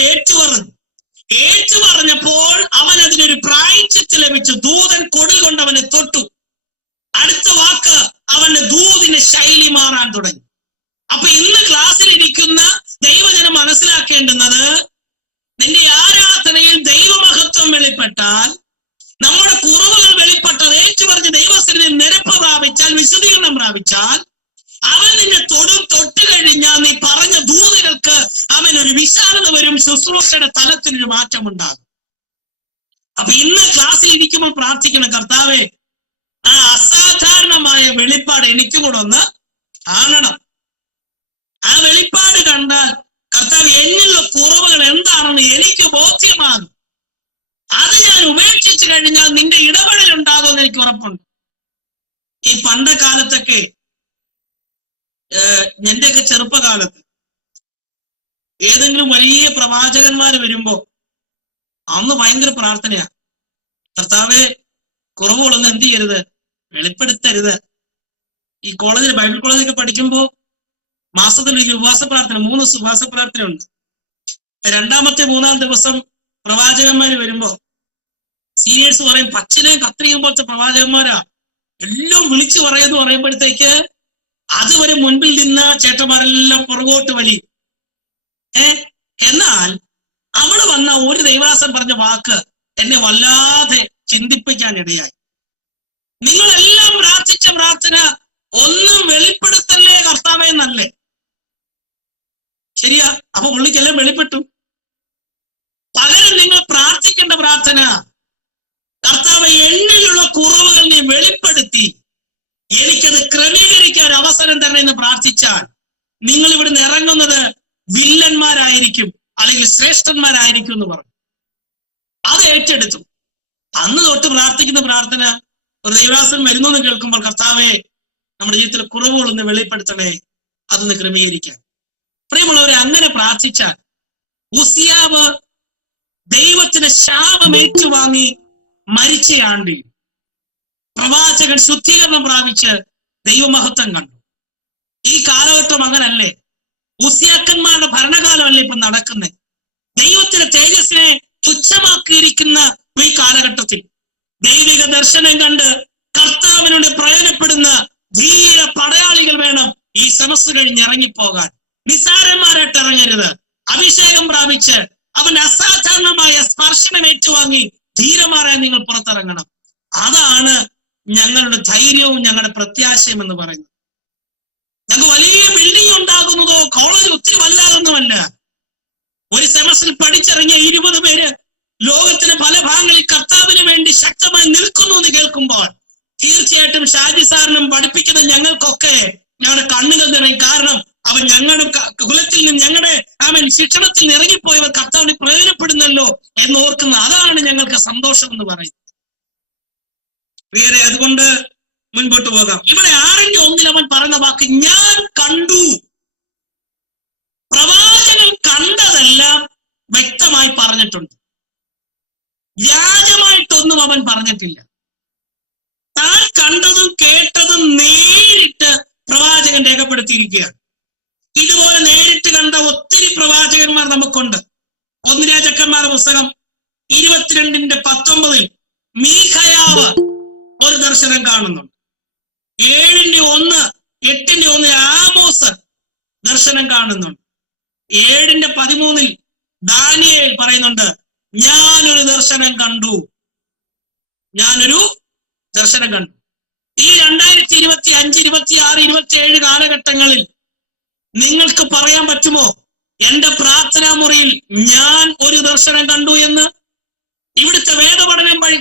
ഏറ്റുപറഞ്ഞപ്പോൾ അവൻ അതിനൊരു പ്രായശ്ചിത്തം ലഭിച്ചു. ദൂതൻ കൊടി കൊണ്ട് അവനെ തൊട്ടു. അടുത്ത വാക്ക് അവന്റെ ദൂതിന്റെ ശൈലി മാറാൻ തുടങ്ങി. അപ്പൊ ഇന്ന് ക്ലാസ്സിൽ ഇരിക്കുന്ന ദൈവജനം മനസ്സിലാക്കേണ്ടുന്നത്, നിന്റെ ആരാധനയിൽ ദൈവമഹത്വം വെളിപ്പെട്ടാൽ, നമ്മുടെ കുറവുകൾ വെളിപ്പെട്ടത് ഏറ്റുപറഞ്ഞ് ദൈവസ്ഥിതിയിൽ നിരപ്പ് പ്രാപിച്ചാൽ, വിശദീകരണം പ്രാപിച്ചാൽ, അവൻ നിന്നെ തൊട്ട് കഴിഞ്ഞാൽ നീ പറഞ്ഞ ദൂതകൾക്ക് അവൻ ഒരു വിശാലത വരും, ശുശ്രൂഷയുടെ തലത്തിനൊരു മാറ്റമുണ്ടാകും. അപ്പൊ ഇന്ന് ക്ലാസ്സിൽ ഇരിക്കുമ്പോൾ പ്രാർത്ഥിക്കണം, കർത്താവേ, ആ അസാധാരണമായ വെളിപ്പാട് എനിക്കും കൂടെ ഒന്ന് കാണണം. ആ വെളിപ്പാട് കണ്ടാൽ കർത്താവ് എന്നിലുള്ള കുറവുകൾ എന്താണെന്ന് എനിക്ക് ബോധ്യമാകും. അത് ഞാൻ ഉപേക്ഷിച്ചു കഴിഞ്ഞാൽ നിന്റെ ഇടപെടൽ ഉണ്ടാകുമെന്ന് എനിക്ക് ഉറപ്പുണ്ട്. ഈ പണ്ട കാലത്തൊക്കെ, എന്റെയൊക്കെ ചെറുപ്പകാലത്ത് ഏതെങ്കിലും വലിയ പ്രവാചകന്മാര് വരുമ്പോ അന്ന് ഭയങ്കര പ്രാർത്ഥനയാ, കർത്താവേ, കുറവുകളൊന്നും എന്ത് ചെയ്യരുത്, വെളിപ്പെടുത്തരുത്. ഈ കോളേജിൽ, ബൈബിൾ കോളേജൊക്കെ പഠിക്കുമ്പോ മാസത്തിൽ ഒരു ഉപവാസ പ്രാർത്ഥന, 3 ഉപവാസ പ്രാർത്ഥന ഉണ്ട്. രണ്ടാമത്തെ 3-ാം ദിവസം പ്രവാചകന്മാര് വരുമ്പോ സീനിയേഴ്സ് പറയും, പച്ചനെയും കത്രിയും പോലത്തെ പ്രവാചകന്മാരാ, എല്ലാം വിളിച്ചു പറയുമെന്ന് പറയുമ്പോഴത്തേക്ക് അതുവരെ മുൻപിൽ നിന്ന ചേട്ടന്മാരെല്ലാം പുറകോട്ട് വലി. എന്നാൽ അവിടെ വന്ന ഒരു ദൈവാസം പറഞ്ഞ വാക്ക് എന്നെ വല്ലാതെ ചിന്തിപ്പിക്കാൻ ഇടയായി. നിങ്ങളെല്ലാം പ്രാർത്ഥിച്ച പ്രാർത്ഥന ഒന്നും വെളിപ്പെടുത്തല്ലേ കർത്താവേ എന്നല്ലേ? ശരിയാ. അപ്പൊ പുള്ളിക്കെല്ലാം വെളിപ്പെട്ടു. പകരം നിങ്ങൾ പ്രാർത്ഥിക്കേണ്ട പ്രാർത്ഥന, കർത്താവ് എന്നിലുള്ള കുറവുകൾ നീ വെളിപ്പെടുത്തി എനിക്കത് ക്രമീകരിക്കാൻ അവസരം തരണം എന്ന് പ്രാർത്ഥിച്ചാൽ നിങ്ങൾ ഇവിടുന്ന് ഇറങ്ങുന്നത് വില്ലന്മാരായിരിക്കും, അല്ലെങ്കിൽ ശ്രേഷ്ഠന്മാരായിരിക്കും എന്ന് പറഞ്ഞു. അത് ഏറ്റെടുത്തു. അന്ന് തൊട്ട് പ്രാർത്ഥിക്കുന്ന പ്രാർത്ഥന, ഒരു ദൈവാസനം വരുന്നു എന്ന് കേൾക്കുമ്പോൾ, കർത്താവേ, നമ്മുടെ ജീവിതത്തിൽ കുറവുകളൊന്ന് വെളിപ്പെടുത്തണേ, അതൊന്ന് ക്രമീകരിക്കാൻ. പ്രിയമുള്ളവരെ, അങ്ങനെ പ്രാർത്ഥിച്ചാൽ ഉസിയാവ് ദൈവത്തിന് ശാപം ഏറ്റുവാങ്ങി മരിച്ചയാണ്ടി പ്രവാചകൻ ശുദ്ധീകരണം പ്രാപിച്ച് ദൈവമഹത്വം കണ്ടു. ഈ കാലഘട്ടം അങ്ങനല്ലേ? ഉസിയാക്കന്മാരുടെ ഭരണകാലമല്ലേ ഇപ്പൊ നടക്കുന്നത്? ദൈവത്തിന്റെ തേജസ്സിനെ തുച്ഛമാക്കിയിരിക്കുന്ന ഈ കാലഘട്ടത്തിൽ ദൈവിക ദർശനം കണ്ട് കർത്താവിനോട് പ്രയോജനപ്പെടുന്ന ധീര പടയാളികൾ വേണം ഈ സെമസ്റ്റർ കഴിഞ്ഞ് ഇറങ്ങിപ്പോകാൻ. നിസാരന്മാരായിട്ട് ഇറങ്ങരുത്. അഭിഷേകം പ്രാപിച്ച് അവന്റെ അസാധാരണമായ സ്പർശനം ഏറ്റുവാങ്ങി ധീരമാരായി നിങ്ങൾ പുറത്തിറങ്ങണം. അതാണ് ഞങ്ങളുടെ ധൈര്യവും ഞങ്ങളുടെ പ്രത്യാശയും എന്ന് പറയുന്നത്. ഞങ്ങൾക്ക് വലിയ ബിൽഡിംഗ് ഉണ്ടാകുന്നതോ കോളേജിൽ ഒത്തിരി വലുതാകുന്നതല്ല. ഒരു സെമസ്റ്ററിൽ പഠിച്ചിറങ്ങിയ 20 പേര് ലോകത്തിന് പല ഭാഗങ്ങളിൽ കർത്താവിന് വേണ്ടി ശക്തമായി നിൽക്കുന്നു എന്ന് കേൾക്കുമ്പോൾ തീർച്ചയായിട്ടും ഷാജി സാറിനും പഠിപ്പിക്കുന്ന ഞങ്ങൾക്കൊക്കെ ഞങ്ങളുടെ കണ്ണുകൾ നിറയും. കാരണം അവൻ ഞങ്ങളുടെ കുലത്തിൽ നിന്ന്, ഞങ്ങളുടെ ശിക്ഷണത്തിൽ നിന്ന് ഇറങ്ങിപ്പോയവർ കർത്താവിന് പ്രയോജനപ്പെടുന്നല്ലോ എന്ന് ഓർക്കുന്ന, അതാണ് ഞങ്ങൾക്ക് സന്തോഷം എന്ന് പറയുന്നത്. വേറെ അതുകൊണ്ട് മുൻപോട്ട് പോകാം. ഇവിടെ 6:1 അവൻ പറയുന്ന വാക്ക് ഞാൻ കണ്ടു. പ്രവാചകൻ കണ്ടതെല്ലാം വ്യക്തമായി പറഞ്ഞിട്ടുണ്ട്. വ്യാജമായിട്ടൊന്നും അവൻ പറഞ്ഞിട്ടില്ല. താൻ കണ്ടതും കേട്ടതും നേരിട്ട് പ്രവാചകൻ രേഖപ്പെടുത്തിയിരിക്കുകയാണ്. ഇതുപോലെ നേരിട്ട് കണ്ട ഒത്തിരി പ്രവാചകന്മാർ നമുക്കുണ്ട്. 1 രാജാക്കന്മാരുടെ പുസ്തകം 22:19 മീഖയാവ് ഒരു ദർശനം കാണുന്നുണ്ട്. 7:1, 8:1 ആമോസ് ദർശനം കാണുന്നുണ്ട്. 7:13 ദാനിയേൽ പറയുന്നുണ്ട്, ഞാനൊരു ദർശനം കണ്ടു. ഈ 2025, 26, 27 കാലഘട്ടങ്ങളിൽ നിങ്ങൾക്ക് പറയാൻ പറ്റുമോ എന്റെ പ്രാർത്ഥനാ മുറിയിൽ ഞാൻ ഒരു ദർശനം കണ്ടു എന്ന്. ഇവിടുത്തെ വേദപഠനം വഴി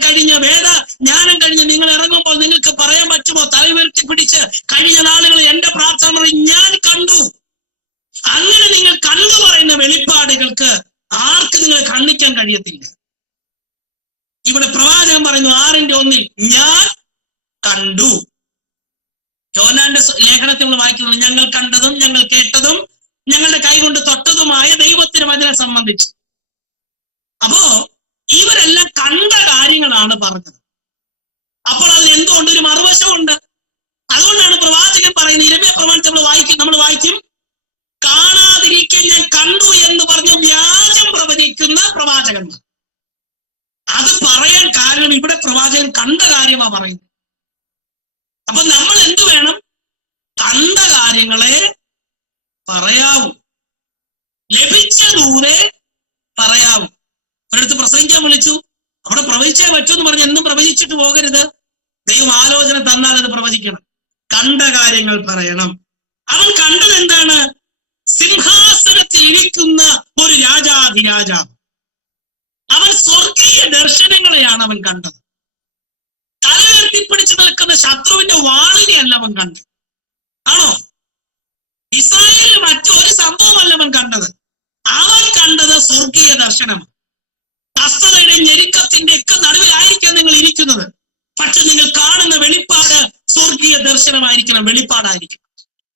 ജ്ഞാനം കഴിഞ്ഞ് നിങ്ങൾ ഇറങ്ങുമ്പോൾ നിങ്ങൾക്ക് പറയാൻ പറ്റുമോ? തലയുയർത്തി പിടിച്ച് കഴിഞ്ഞ നാളുകൾ എന്റെ പ്രാർത്ഥന മുറിയിൽ ഞാൻ കണ്ടു. അങ്ങനെ നിങ്ങൾ കണ്ടു പറയുന്ന വെളിപ്പാടുകൾക്ക് ആർക്ക് നിങ്ങളെ ഖണ്ഡിക്കാൻ കഴിയത്തില്ല. ഇവിടെ പ്രവാചകൻ പറയുന്നു 6:1 ഞാൻ കണ്ടു. യോഹന്നാന്റെ ലേഖനത്തിൽ നമ്മൾ വായിക്കുന്നത് ഞങ്ങൾ കണ്ടതും ഞങ്ങൾ കേട്ടതും ഞങ്ങളുടെ കൈകൊണ്ട് തൊട്ടതുമായ ദൈവത്തിന്റെ വചനം സംബന്ധിച്ച്. അപ്പോ ഇവരെല്ലാം കണ്ട കാര്യങ്ങളാണ് പറഞ്ഞത്. അപ്പോൾ അതിന് എന്തുകൊണ്ട് ഒരു മറുവശമുണ്ട്. അതുകൊണ്ടാണ് പ്രവാചകൻ പറയുന്നത്, ഇരമ്യ പ്രമാണത്തിൽ നമ്മൾ വായിക്കും കാണാതിരിക്കാൻ ഞാൻ കണ്ടു എന്ന് പറഞ്ഞ് വ്യാജം പ്രവചിക്കുന്ന പ്രവാചകന്മാർ. അത് പറയാൻ കാരണം ഇവിടെ പ്രവാചകൻ കണ്ട കാര്യമാണ് പറയുന്നത്. അപ്പൊ നമ്മൾ എന്ത് വേണം? കണ്ട കാര്യങ്ങളെ പറയാവൂ, ലഭിച്ച ദൂരെ പറയാവൂ. ഒരിടത്ത് പ്രസംഗിക്കാൻ വിളിച്ചു, അവിടെ പ്രവചിച്ചേ പറ്റൂ എന്ന് പറഞ്ഞ് എന്നും പ്രവചിച്ചിട്ട് പോകരുത്. ദൈവം ആലോചന തന്നാൽ അത് പ്രവചിക്കണം. കണ്ട കാര്യങ്ങൾ പറയണം. അവൻ കണ്ടത് എന്താണ്? സിംഹാസനത്തിൽ ഇരിക്കുന്ന ഒരു രാജാധിരാജാവ്. അവൻ സ്വർഗീയ ദർശനങ്ങളെയാണ് അവൻ കണ്ടത്. തലയുയർത്തിപ്പിടിച്ചു നിൽക്കുന്ന ശത്രുവിന്റെ വാളിനെ അല്ല അവൻ കണ്ടത്. ആണോ? ഇസ്രായേലിൽ മറ്റൊരു സംഭവമല്ല അവൻ കണ്ടത്. അവൻ കണ്ടത് സ്വർഗീയ ദർശനം. കസ്തതയുടെ ഞെരുക്കത്തിന്റെ ഒക്കെ നടുവിലായിരിക്കാം നിങ്ങൾ ഇരിക്കുന്നത്. പക്ഷെ നിങ്ങൾ കാണുന്ന വെളിപ്പാട് സ്വർഗീയ ദർശനമായിരിക്കണം, വെളിപ്പാടായിരിക്കണം.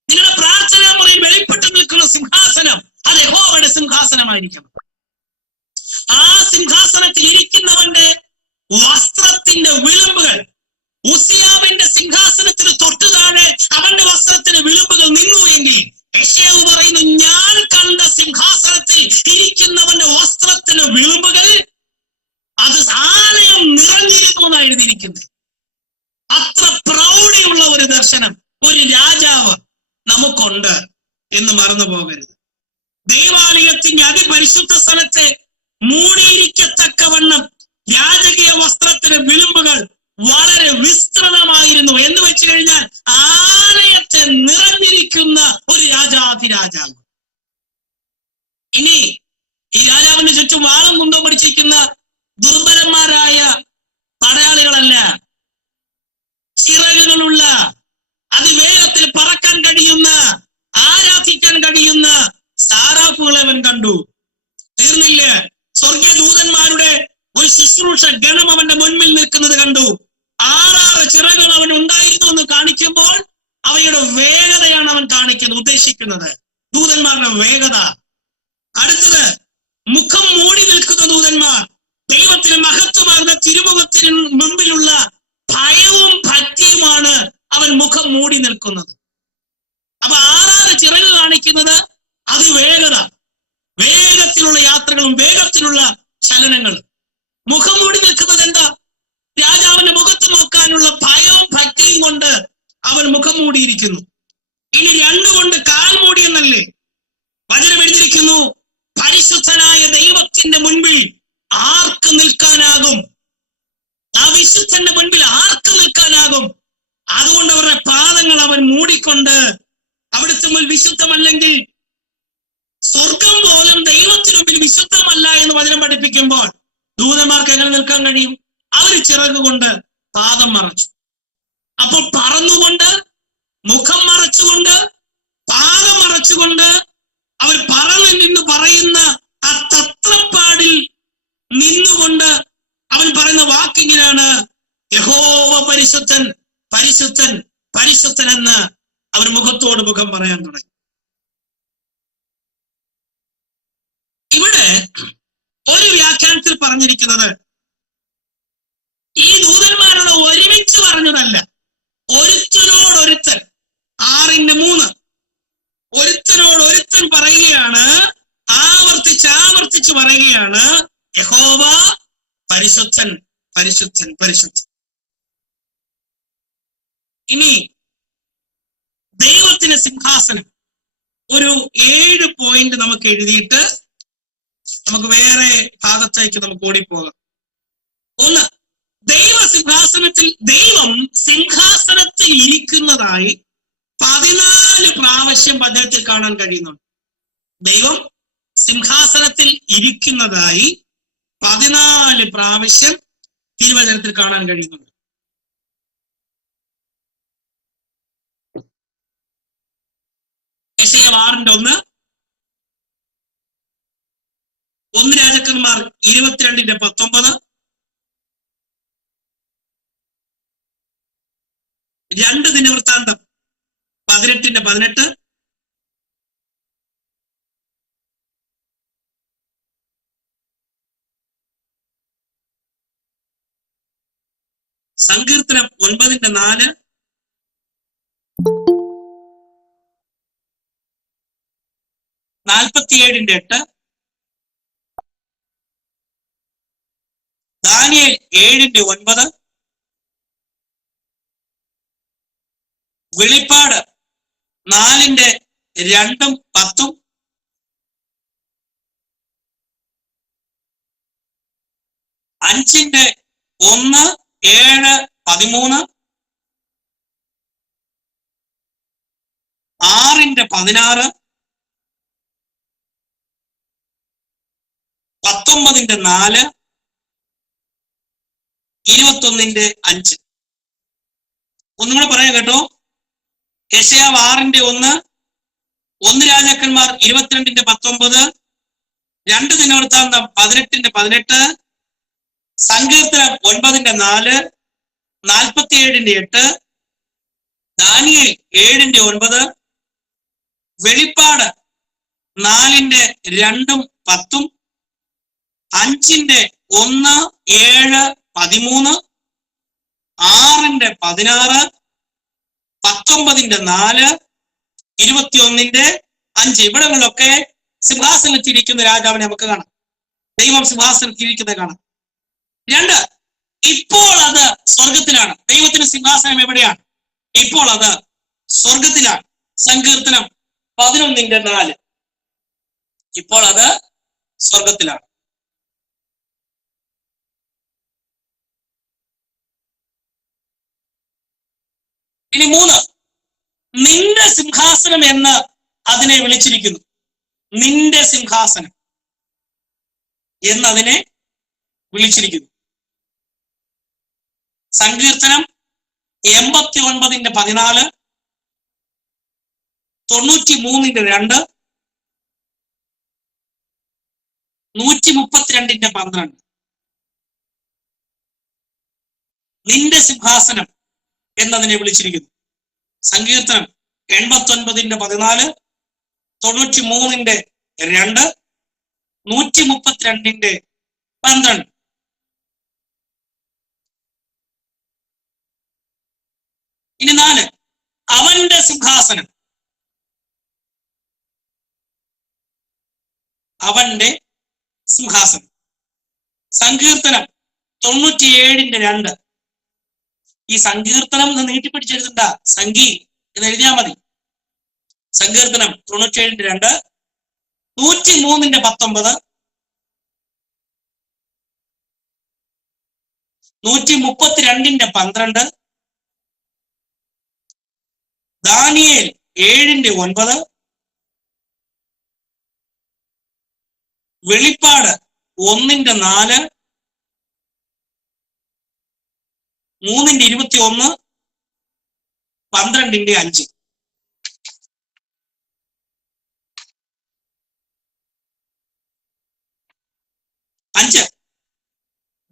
നിങ്ങളുടെ പ്രാർത്ഥനാ മുറിയിൽ വെളിപ്പെട്ട് നിൽക്കുന്ന സിംഹാസനം അത് യഹോവയുടെ സിംഹാസനമായിരിക്കണം. ആ സിംഹാസനത്തിൽ ഇരിക്കുന്നവന്റെ വസ്ത്രത്തിന്റെ വിളിമ്പുകൾ ഉസിയാവിന്റെ സിംഹാസനത്തിന് തൊട്ടു താഴെ അവന്റെ വസ്ത്രത്തിന് വിളിമ്പുകൾ നിന്നു എങ്കിൽ യെശയ്യാവ് പറയുന്നു ഞാൻ കണ്ട സിംഹാസനത്തിൽ ഇരിക്കുന്നവന്റെ വസ്ത്രത്തിന് വിളിമ്പുകൾ അത് ആലയം നിറഞ്ഞിരുന്നു എന്നാണ് എഴുതിയിരിക്കുന്നത്. അത്ര പ്രൗഢിയുള്ള ഒരു ദർശനം ഒരു രാജാവ് നമുക്കുണ്ട് എന്ന് മറന്നു പോകരുത്. ദൈവാലയത്തിന്റെ അതിപരിശുദ്ധ സ്ഥലത്തെ മൂടിയിരിക്കത്തക്കവണ്ണം രാജകീയ വസ്ത്രത്തിന് വിളിമ്പുകൾ വളരെ വിസ്തൃതമായിരുന്നു എന്ന് വെച്ചു കഴിഞ്ഞാൽ ആലയത്തെ നിറഞ്ഞിരിക്കുന്ന ഒരു രാജാധിരാജാവ്. ഇനി ഈ രാജാവിന്റെ ചുറ്റും വാളും കുന്തവും പിടിച്ചിരിക്കുന്ന ദുർബലന്മാരായ പടയാളികളല്ല, ചിറകുകളുള്ള അതിവേഗത്തിൽ പറക്കാൻ കഴിയുന്ന ആരാധിക്കാൻ കഴിയുന്ന സാറാഫുകളെ അവൻ കണ്ടു. തീർന്നില്ല, സ്വർഗീയ ദൂതന്മാരുടെ ഒരു ശുശ്രൂഷ ഗണം അവന്റെ മുൻപിൽ നിൽക്കുന്നത് കണ്ടു. 6 ചിറകുകൾ അവൻ ഉണ്ടായിരുന്നു എന്ന് കാണിക്കുമ്പോൾ അവയുടെ വേഗതയാണ് അവൻ ഉദ്ദേശിക്കുന്നത്, ദൂതന്മാരുടെ വേഗത. അടുത്തത് മുഖം മൂടി നിൽക്കുന്ന ദൂതന്മാർ. ദൈവത്തിന് മഹത്വമാർന്ന തിരുമുഖത്തിന് മുമ്പിലുള്ള ഭയവും ഭക്തിയുമാണ് അവൻ മുഖം മൂടി നിൽക്കുന്നത്. അപ്പൊ 6 ചിറക് കാണിക്കുന്നത് അത് വേഗത, വേഗത്തിലുള്ള യാത്രകളും വേഗത്തിലുള്ള ചലനങ്ങളും. മുഖം മൂടി നിൽക്കുന്നത് എന്താ? രാജാവിന്റെ മുഖത്ത് നോക്കാനുള്ള ഭയവും ഭക്തിയും കൊണ്ട് അവൻ മുഖം മൂടിയിരിക്കുന്നു. ഇനി 2 കൊണ്ട് കാൽ മൂടി എന്നല്ലേ വചനം എഴുതിയിരിക്കുന്നു. പരിശുദ്ധനായ ദൈവത്തിന്റെ മുൻപിൽ ആർക്ക് നിൽക്കാനാകും? ആ വിശുദ്ധന്റെ മുൻപിൽ ആർക്ക് നിൽക്കാനാകും? അതുകൊണ്ട് അവരുടെ പാദങ്ങൾ അവൻ മൂടിക്കൊണ്ട്, അവിടുത്തെ മുൻപിൽ വിശുദ്ധമല്ലെങ്കിൽ സ്വർഗം പോലും ദൈവത്തിനു മുമ്പിൽ വിശുദ്ധമല്ല എന്ന് വചനം പഠിപ്പിക്കുമ്പോൾ ദൂതന്മാർക്ക് എങ്ങനെ നിൽക്കാൻ കഴിയും? അവർ ചിറക് കൊണ്ട് പാദം മറച്ചു. അപ്പോൾ പറന്നുകൊണ്ട്, മുഖം മറച്ചുകൊണ്ട്, പാദം മറച്ചുകൊണ്ട് അവർ പറന്ന് നിന്ന് പറയുന്ന ആ തത്രപ്പാടിൽ നിന്നുകൊണ്ട് അവൻ പറയുന്ന വാക്കിങ്ങനെയാണ്, യഹോവ പരിശുദ്ധൻ പരിശുദ്ധൻ പരിശുദ്ധൻ എന്ന് അവർ മുഖത്തോട് മുഖം പറയാൻ തുടങ്ങി. ഇവിടെ ഒരു വ്യാഖ്യാനത്തിൽ പറഞ്ഞിരിക്കുന്നത് ഈ ദൂതന്മാരോട് ഒരുമിച്ച് പറഞ്ഞതല്ല, ഒരുത്തനോടൊരുത്തൻ 6:3 ഒരുത്തനോടൊരുത്തൻ പറയുകയാണ്, ആവർത്തിച്ച് പറയുകയാണ്, യഹോവ പരിശുദ്ധൻ പരിശുദ്ധൻ പരിശുദ്ധൻ. ഇനി ദൈവത്തിന്റെ സിംഹാസനം ഒരു 7 പോയിന്റ് നമുക്ക് എഴുതിയിട്ട് നമുക്ക് വേറെ ഭാഗത്തേക്ക് നമുക്ക് ഓടിപ്പോകാം. 1, ദൈവം സിംഹാസനത്തിൽ ഇരിക്കുന്നതായി 14 പ്രാവശ്യം വചനത്തിൽ കാണാൻ കഴിയുന്നുണ്ട്. ദൈവം സിംഹാസനത്തിൽ ഇരിക്കുന്നതായി 14 പ്രാവശ്യം തിരുവചനത്തിൽ കാണാൻ കഴിയുന്നുണ്ട്. യെശയ്യാ 6:1, 1 രാജാക്കന്മാർ 22:19, 2 ദിനവൃത്താന്തം 18:18, സങ്കീർത്തനം 9:4, 47:8, ദാനിയേൽ 7:9, വെളിപ്പാട് 4:2-10, 5:1, 7, 13, 6:16, 19:4, 21:5. ഒന്നും കൂടെ പറയാം കേട്ടോ. യെശയ്യാ 6:1, 1 രാജാക്കന്മാർ 22:19, 2 ദിനവൃത്താന്തം 18:18, സങ്കീർത്തനം 9:4, 47:8, ദാനിയേൽ 7:9, വെളിപ്പാട് 4:2-10, 5:1, 7, 13, 6:16, 19:4, 21:5. ഇവിടങ്ങളിലൊക്കെ സിംഹാസനത്തിരിക്കുന്ന രാജാവിനെ നമുക്ക് കാണാം. ദൈവം സിംഹാസനത്തിരിക്കുന്നത് കാണാം. 2, ഇപ്പോൾ അത് സ്വർഗത്തിലാണ്. ദൈവത്തിന് സിംഹാസനം എവിടെയാണ്? ഇപ്പോൾ അത് സ്വർഗത്തിലാണ്. സങ്കീർത്തനം 11:4. ഇപ്പോൾ അത് സ്വർഗത്തിലാണ്. ഇനി 3, നിന്റെ സിംഹാസനം എന്ന് അതിനെ വിളിച്ചിരിക്കുന്നു. നിന്റെ സിംഹാസനം എന്നതിനെ വിളിച്ചിരിക്കുന്നു. സങ്കീർത്തനം 89:14, 93:2, 132:12. നിന്റെ സിംഹാസനം എന്നതിനെ വിളിച്ചിരിക്കുന്നു. സങ്കീർത്തനം 89:14, 93:2, 132:12. ഇനി 4, അവന്റെ സിംഹാസനം. അവന്റെ സിംഹാസനം. സങ്കീർത്തനം 97:2. ഈ സങ്കീർത്തനം എന്ന് നീട്ടിപ്പിടിച്ചെഴുതണ്ട, സംഗീ എന്ന് എഴുതിയാൽ മതി. സങ്കീർത്തനം 97:2, 103:19, 132:12, ദാനിയേൽ 7:9, വെളിപ്പാട് 1:4, 3:21, 12:5. 5,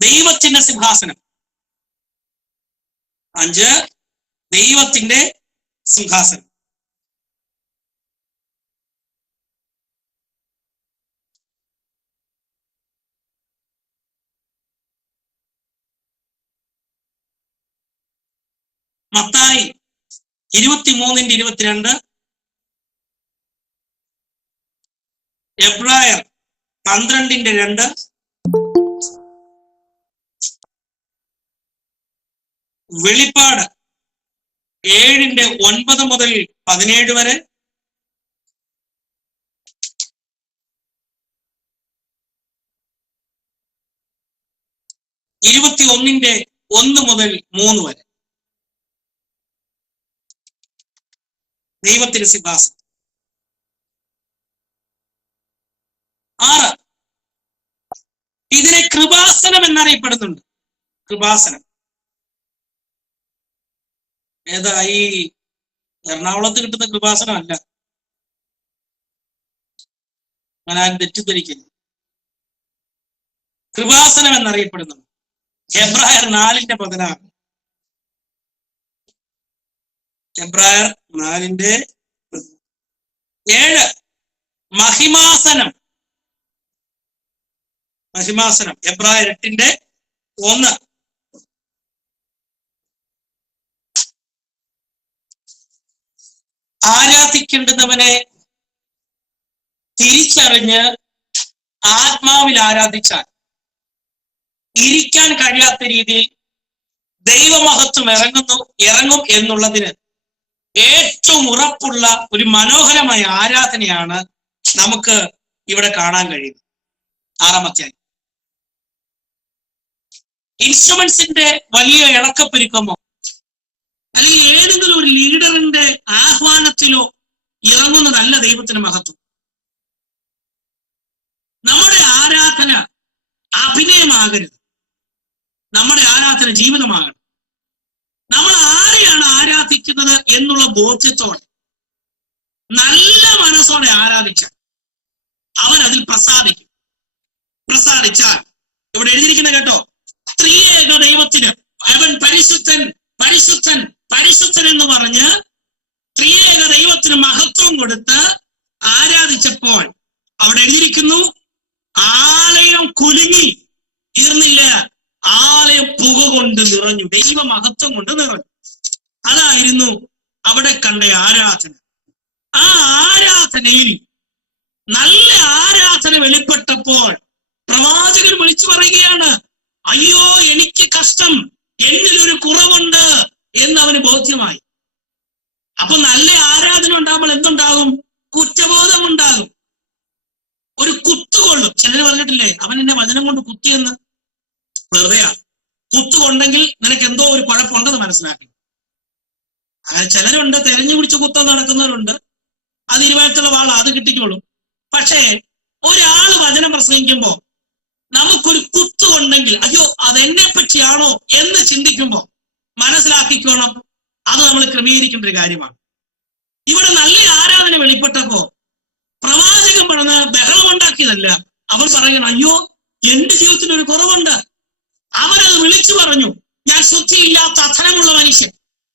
ദൈവത്തിന്റെ സിംഹാസനം. 5, ദൈവത്തിന്റെ സിംഹാസനം. മത്തായി 23:22, എബ്രായർ 12:2, വെളിപ്പാട് 7:9 മുതൽ 17 വരെ, 21:1 മുതൽ 3 വരെ. ദൈവത്തിന് സിംഹാസനം. ഇതിനെ കൃപാസനം എന്നറിയപ്പെടുന്നുണ്ട്. കൃപാസനം ഏതാ? ഈ എറണാകുളത്ത് കിട്ടുന്ന കൃപാസനം അല്ല, അങ്ങനെ ആരും തെറ്റിദ്ധരിക്കുന്നു. കൃപാസനം എന്നറിയപ്പെടുന്നു. എബ്രായർ 4:16. എബ്രായർ 4:7. മഹിമാസനം. മഹിമാസനം എബ്രായർ 8:1. ആരാധിക്കേണ്ടുന്നവനെ തിരിച്ചറിഞ്ഞ് ആത്മാവിൽ ആരാധിച്ചാൽ ഇരിക്കാൻ കഴിയാത്ത രീതിയിൽ ദൈവമഹത്വം ഇറങ്ങും എന്നുള്ളതിന് ഏറ്റവും ഉറപ്പുള്ള ഒരു മനോഹരമായ ആരാധനയാണ് നമുക്ക് ഇവിടെ കാണാൻ കഴിയുന്നത്. 6-ാം അധ്യായം. ഇൻസ്ട്രുമെന്റ്സിന്റെ വലിയ ഇളക്കപ്പെരുക്കമോ അല്ലെങ്കിൽ ഏതെങ്കിലും ഒരു ലീഡറിന്റെ ആഹ്വാനത്തിലോ ഇറങ്ങുന്നതല്ല ദൈവത്തിന് മഹത്വം. നമ്മുടെ ആരാധന അഭിനയമാകരുത്, നമ്മുടെ ആരാധന ജീവിതമാകണം. നമ്മൾ ആരെയാണ് ആരാധിക്കുന്നത് എന്നുള്ള ബോധ്യത്തോടെ നല്ല മനസ്സോടെ ആരാധിച്ചാൽ അവൻ അതിൽ പ്രസാദിച്ചാൽ ഇവിടെ എഴുതിയിരിക്കുന്ന കേട്ടോ, ത്രിയേക ദൈവത്തിന് അവൻ പരിശുദ്ധൻ പരിശുദ്ധൻ പരിശുദ്ധൻ എന്ന് പറഞ്ഞ് ത്രിയേക ദൈവത്തിന് മഹത്വം കൊടുത്ത് ആരാധിച്ചപ്പോൾ അവിടെ എഴുതിയിരിക്കുന്നു, ആലയം കുലുങ്ങി തീർന്നില്ല, ആലയം പുക കൊണ്ട് നിറഞ്ഞു, ദൈവ മഹത്വം കൊണ്ട് നിറഞ്ഞു. അതായിരുന്നു അവിടെ കണ്ട ആരാധന. ആ ആരാധനയിൽ നല്ല ആരാധന വെളിപ്പെട്ടപ്പോൾ പ്രവാചകൻ വിളിച്ചു പറയുകയാണ്, അയ്യോ എനിക്ക് കഷ്ടം, എന്നിലൊരു കുറവുണ്ട് എന്ന് അവന് ബോധ്യമായി. അപ്പൊ നല്ല ആരാധന ഉണ്ടാകുമ്പോൾ എന്തുണ്ടാകും? കുറ്റബോധം ഉണ്ടാകും, ഒരു കുത്തുകൊള്ളും. ചിലര് പറഞ്ഞിട്ടില്ലേ, അവൻ എന്നെ വചനം കൊണ്ട് കുത്തിയെന്ന്. വെറുതെയാ. കുത്തുകൊണ്ടെങ്കിൽ നിനക്ക് എന്തോ ഒരു കുഴപ്പമുണ്ടെന്ന് മനസ്സിലാക്കി. ചിലരുണ്ട് തെരഞ്ഞു പിടിച്ച് കുത്താൻ നടക്കുന്നവരുണ്ട്, അത് ഇരുവായത്തുള്ള വാള, അത് കിട്ടിക്കോളും. പക്ഷേ ഒരാൾ വചനം പ്രസംഗിക്കുമ്പോ നമുക്കൊരു കുത്തുകൊണ്ടെങ്കിൽ അയ്യോ അതെന്നെ പറ്റിയാണോ എന്ന് ചിന്തിക്കുമ്പോ മനസ്സിലാക്കിക്കോണം, അത് നമ്മൾ ക്രമീകരിക്കേണ്ട ഒരു കാര്യമാണ്. ഇവിടെ നല്ല ആരാധന വെളിപ്പെട്ടപ്പോ പ്രവാചകൻ പറഞ്ഞ ബഹളമുണ്ടാക്കിയതല്ല. അവർ പറയണം, അയ്യോ എന്റെ ജീവിതത്തിന് ഒരു കുറവുണ്ട്. അവരത് വിളിച്ചു പറഞ്ഞു, ഞാൻ ശുദ്ധിയില്ലാത്ത അധരമുള്ള മനുഷ്യൻ.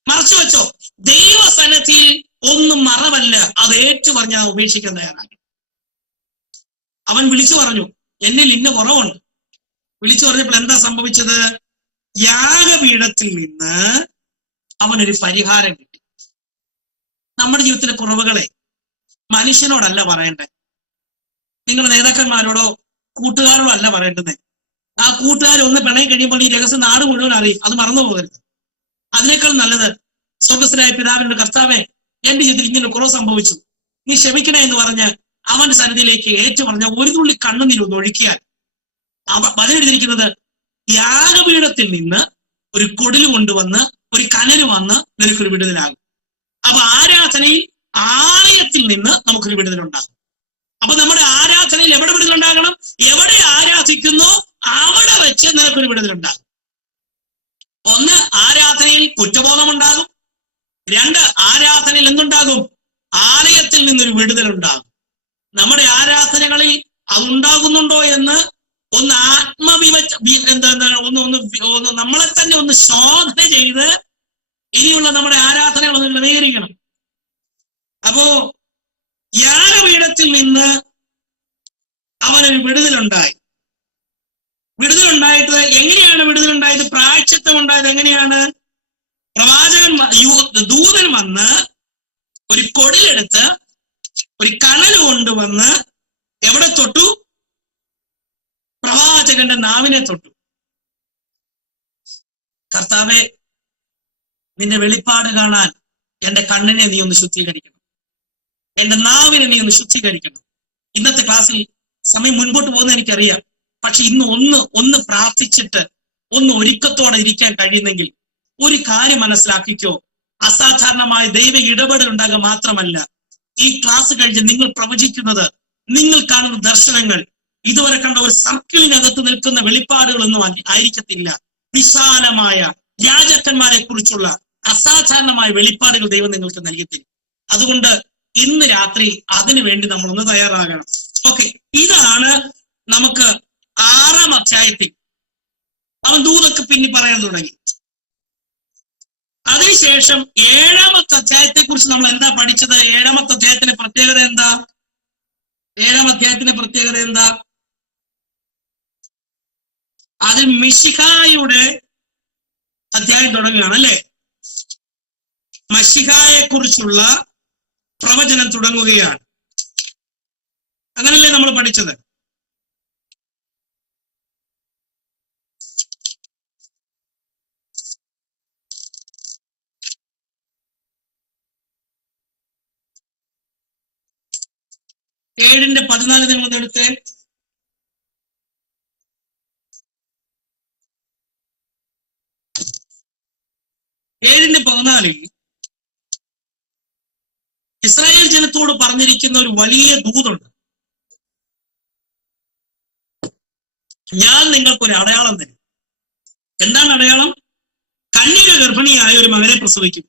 മറച്ചു വെച്ചോ, ദൈവസന്നിധിയിൽ ഒന്നും മറവല്ല, അത് ഏറ്റു പറഞ്ഞ ഉപേക്ഷിക്കാൻ തയ്യാറാക്കി. അവൻ വിളിച്ചു പറഞ്ഞു, എന്നിൽ ഇന്ന കുറവുണ്ട്. വിളിച്ചു പറഞ്ഞപ്പോൾ എന്താ സംഭവിച്ചത്? യാഗപീഠത്തിൽ നിന്ന് അവനൊരു പരിഹാരം കിട്ടി. നമ്മുടെ ജീവിതത്തിലെ കുറവുകളെ മനുഷ്യനോടല്ല പറയേണ്ടത്, നിങ്ങൾ നേതാക്കന്മാരോടോ കൂട്ടുകാരോടോ അല്ല പറയേണ്ടത്. ആ കൂട്ടുകാരൊന്ന് പിണങ്ങി കഴിയുമ്പോൾ ഈ രഹസ്യം നാട് മുഴുവൻ അറിയും, അത് മറന്നു പോകരുത്. അതിനേക്കാൾ നല്ലത് സ്വർഗ്ഗസ്ഥനായ പിതാവിന്റെ കർത്താവേ, എന്റെ ജീവിതത്തിൽ ഇങ്ങനെ കുറവ് സംഭവിച്ചു, നീ ക്ഷമിക്കണേ എന്ന് പറഞ്ഞ് അവന്റെ സന്നിധിയിലേക്ക് ഏറ്റു പറഞ്ഞ ഒരു തുള്ളി കണ്ണുനീരൊന്ന് ഒഴുക്കിയാൽ വചനെഴുതിയിരിക്കുന്നത്, യാഗപീഠത്തിൽ നിന്ന് ഒരു കൊടില് കൊണ്ടുവന്ന് ഒരു കനല് വന്ന് നിനക്കൊരു വിടുതലാകും. അപ്പൊ ആരാധനയിൽ ആലയത്തിൽ നിന്ന് നമുക്കൊരു വിടുതലുണ്ടാകും. അപ്പൊ നമ്മുടെ ആരാധനയിൽ എവിടെ വിടുതലുണ്ടാകണം? എവിടെ ആരാധിക്കുന്നോ അവിടെ വെച്ച് നിനക്കൊരു വിടുതലുണ്ടാകും. ഒന്ന്, ആരാധനയിൽ കുറ്റബോധമുണ്ടാകും. 2, ആരാധനയിൽ എന്തുണ്ടാകും? ആലയത്തിൽ നിന്നൊരു വിടുതലുണ്ടാകും. നമ്മുടെ ആരാധനകളിൽ അതുണ്ടാകുന്നുണ്ടോ എന്ന് ഒന്ന് ഒന്ന് നമ്മളെ തന്നെ ഒന്ന് ശോധന ചെയ്ത് ഇനിയുള്ള നമ്മുടെ ആരാധനകൾ ഒന്ന് ക്രമീകരിക്കണം. അപ്പോ യാഗപീഠത്തിൽ നിന്ന് അവനൊരു വിടുതലുണ്ടായി. വിടുതലുണ്ടായിട്ട് എങ്ങനെയാണ് വിടുതലുണ്ടായത്? പ്രായശ്ചിത്തം ഉണ്ടായത് എങ്ങനെയാണ്? ദൂതൻ വന്ന് ഒരു കൊടിലെടുത്ത് ഒരു കനൽ കൊണ്ടുവന്ന് എവിടെ തൊട്ടു? പ്രവാചകന്റെ നാവിനെ തൊട്ടു. കർത്താവെ, നിന്റെ വെളിപ്പാട് കാണാൻ എന്റെ കണ്ണിനെ നീ ഒന്ന് ശുദ്ധീകരിക്കണം, എന്റെ നാവിനെ നീ ഒന്ന് ശുദ്ധീകരിക്കണം. ഇന്നത്തെ ക്ലാസ്സിൽ സമയം മുൻപോട്ട് പോകുന്നത് എനിക്കറിയാം. പക്ഷെ ഇന്ന് ഒന്ന് പ്രാർത്ഥിച്ചിട്ട് ഒന്ന് ഒരുക്കത്തോടെ ഇരിക്കാൻ കഴിയുന്നെങ്കിൽ ഒരു കാര്യം മനസ്സിലാക്കിക്കോ, അസാധാരണമായ ദൈവ ഇടപെടൽ ഉണ്ടാകുക മാത്രമല്ല, ഈ ക്ലാസ് കഴിഞ്ഞ് നിങ്ങൾ പ്രവചിക്കുന്നത്, നിങ്ങൾ കാണുന്ന ദർശനങ്ങൾ ഇതുവരെ കണ്ട ഒരു സർക്കിളിനകത്ത് നിൽക്കുന്ന വെളിപ്പാടുകളൊന്നും ആയിരിക്കത്തില്ല. വിശാലമായ രാജാക്കന്മാരെ കുറിച്ചുള്ള അസാധാരണമായ വെളിപ്പാടുകൾ ദൈവം നിങ്ങൾക്ക് നൽകത്തില്ല. അതുകൊണ്ട് ഇന്ന് രാത്രി അതിനു വേണ്ടി നമ്മൾ ഒന്ന് തയ്യാറാകണം. ഓക്കെ, ഇതാണ് നമുക്ക് 6-ാം അധ്യായത്തിൽ അവൻ ദൂതൊക്കെ പിന്നെ പറയാൻ തുടങ്ങി. അതിനുശേഷം 7-ാമത്തെ അധ്യായത്തെ കുറിച്ച് നമ്മൾ എന്താ പഠിച്ചത്? 7-ാമത്തെ അധ്യായത്തിന്റെ പ്രത്യേകത എന്താ? 7-ാം അധ്യായത്തിന്റെ പ്രത്യേകത എന്താ? അതിൽ മിശിഹായുടെ അധ്യായം തുടങ്ങുകയാണ് അല്ലെ? മശിഹായെ കുറിച്ചുള്ള പ്രവചനം തുടങ്ങുകയാണ്. അങ്ങനല്ലേ നമ്മൾ പഠിച്ചത്? ഏഴിന്റെ 14 നിങ്ങൾ എടുത്ത്. ഏഴിന്റെ 14 ഇസ്രായേൽ ജനത്തോട് പറഞ്ഞിരിക്കുന്ന ഒരു വലിയ ദൂതുണ്ട്. ഞാൻ നിങ്ങൾക്കൊരു അടയാളം തരും. എന്താണ് അടയാളം? കന്യക ഗർഭിണിയായ ഒരു മകനെ പ്രസവിക്കും.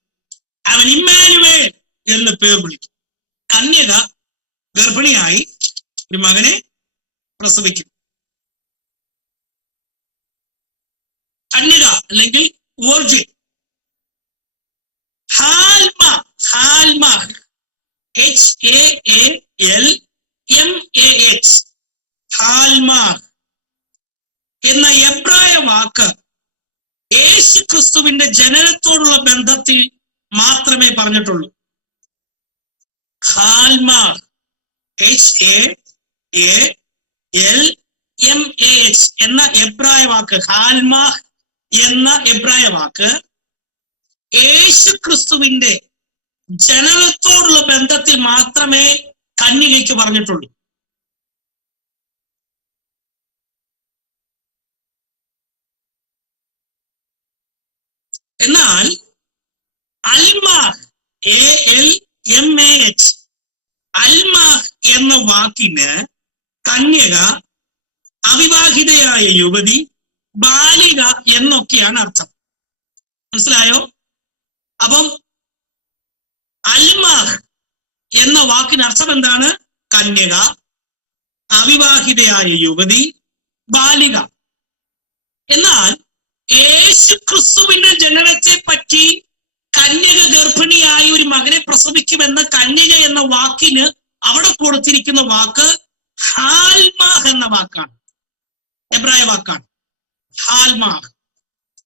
അവൻ ഇമ്മാനുവേൽ എന്ന് പേർ വിളിക്കും. കന്യക ഗർഭിണിയായി ഒരു മകനെ പ്രസവിക്കും. കന്യക അല്ലെങ്കിൽ വെർജിൻ. ഹാൽമാഹ് HAALMAH ഹാൽമാഹ് എന്ന എബ്രായ വാക്ക് യേശു ക്രിസ്തുവിന്റെ ജനനത്തോടുള്ള ബന്ധത്തിൽ മാത്രമേ പറഞ്ഞിട്ടുള്ളൂ. ഹാൽമാഹ് HAALMAH എന്ന എബ്രായ വാക്ക്, ഹാൽമാഹ് എന്ന എബ്രായ വാക്ക് യേശു ക്രിസ്തുവിന്റെ ജനനത്തോടുള്ള ബന്ധത്തിൽ മാത്രമേ കന്യകയ്ക്ക് പറഞ്ഞിട്ടുള്ളൂ. എന്നാൽ അൽമാഹ് ALMAH അൽമാഹ് എന്ന വാക്കിന് കന്യക, അവിവാഹിതയായ യുവതി, ബാലിക എന്നൊക്കെയാണ് അർത്ഥം. മനസ്സിലായോ? അപ്പം അൽമാഹ് എന്ന വാക്കിന് അർത്ഥം എന്താണ്? കന്യക, അവിവാഹിതയായ യുവതി, ബാലിക. എന്നാൽ യേശു ക്രിസ്തുവിന്റെ ജനനത്തെ പറ്റി കന്യക ഗർഭിണിയായി ഒരു മകനെ പ്രസവിക്കുമെന്ന കന്യക എന്ന വാക്കിന് അവിടെ കൊടുത്തിരിക്കുന്ന വാക്ക് ഹാൽമാഹ് എന്ന വാക്കാണ്, എബ്രായ വാക്കാണ്. ഹാൽമാഹ്.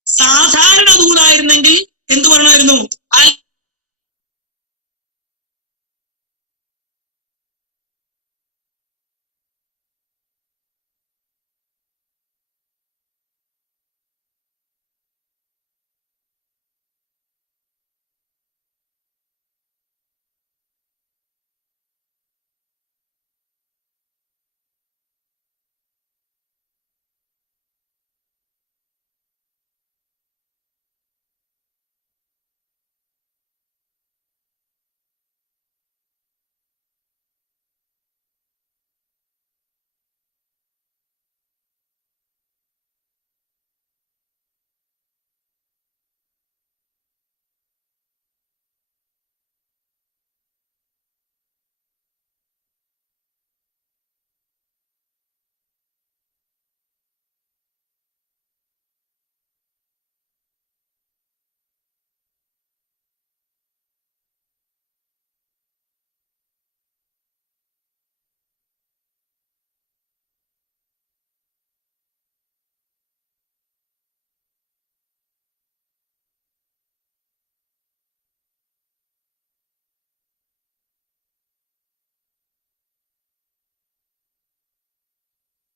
സാധാരണ ദൂതായിരുന്നെങ്കിൽ എന്ത് പറഞ്ഞായിരുന്നു?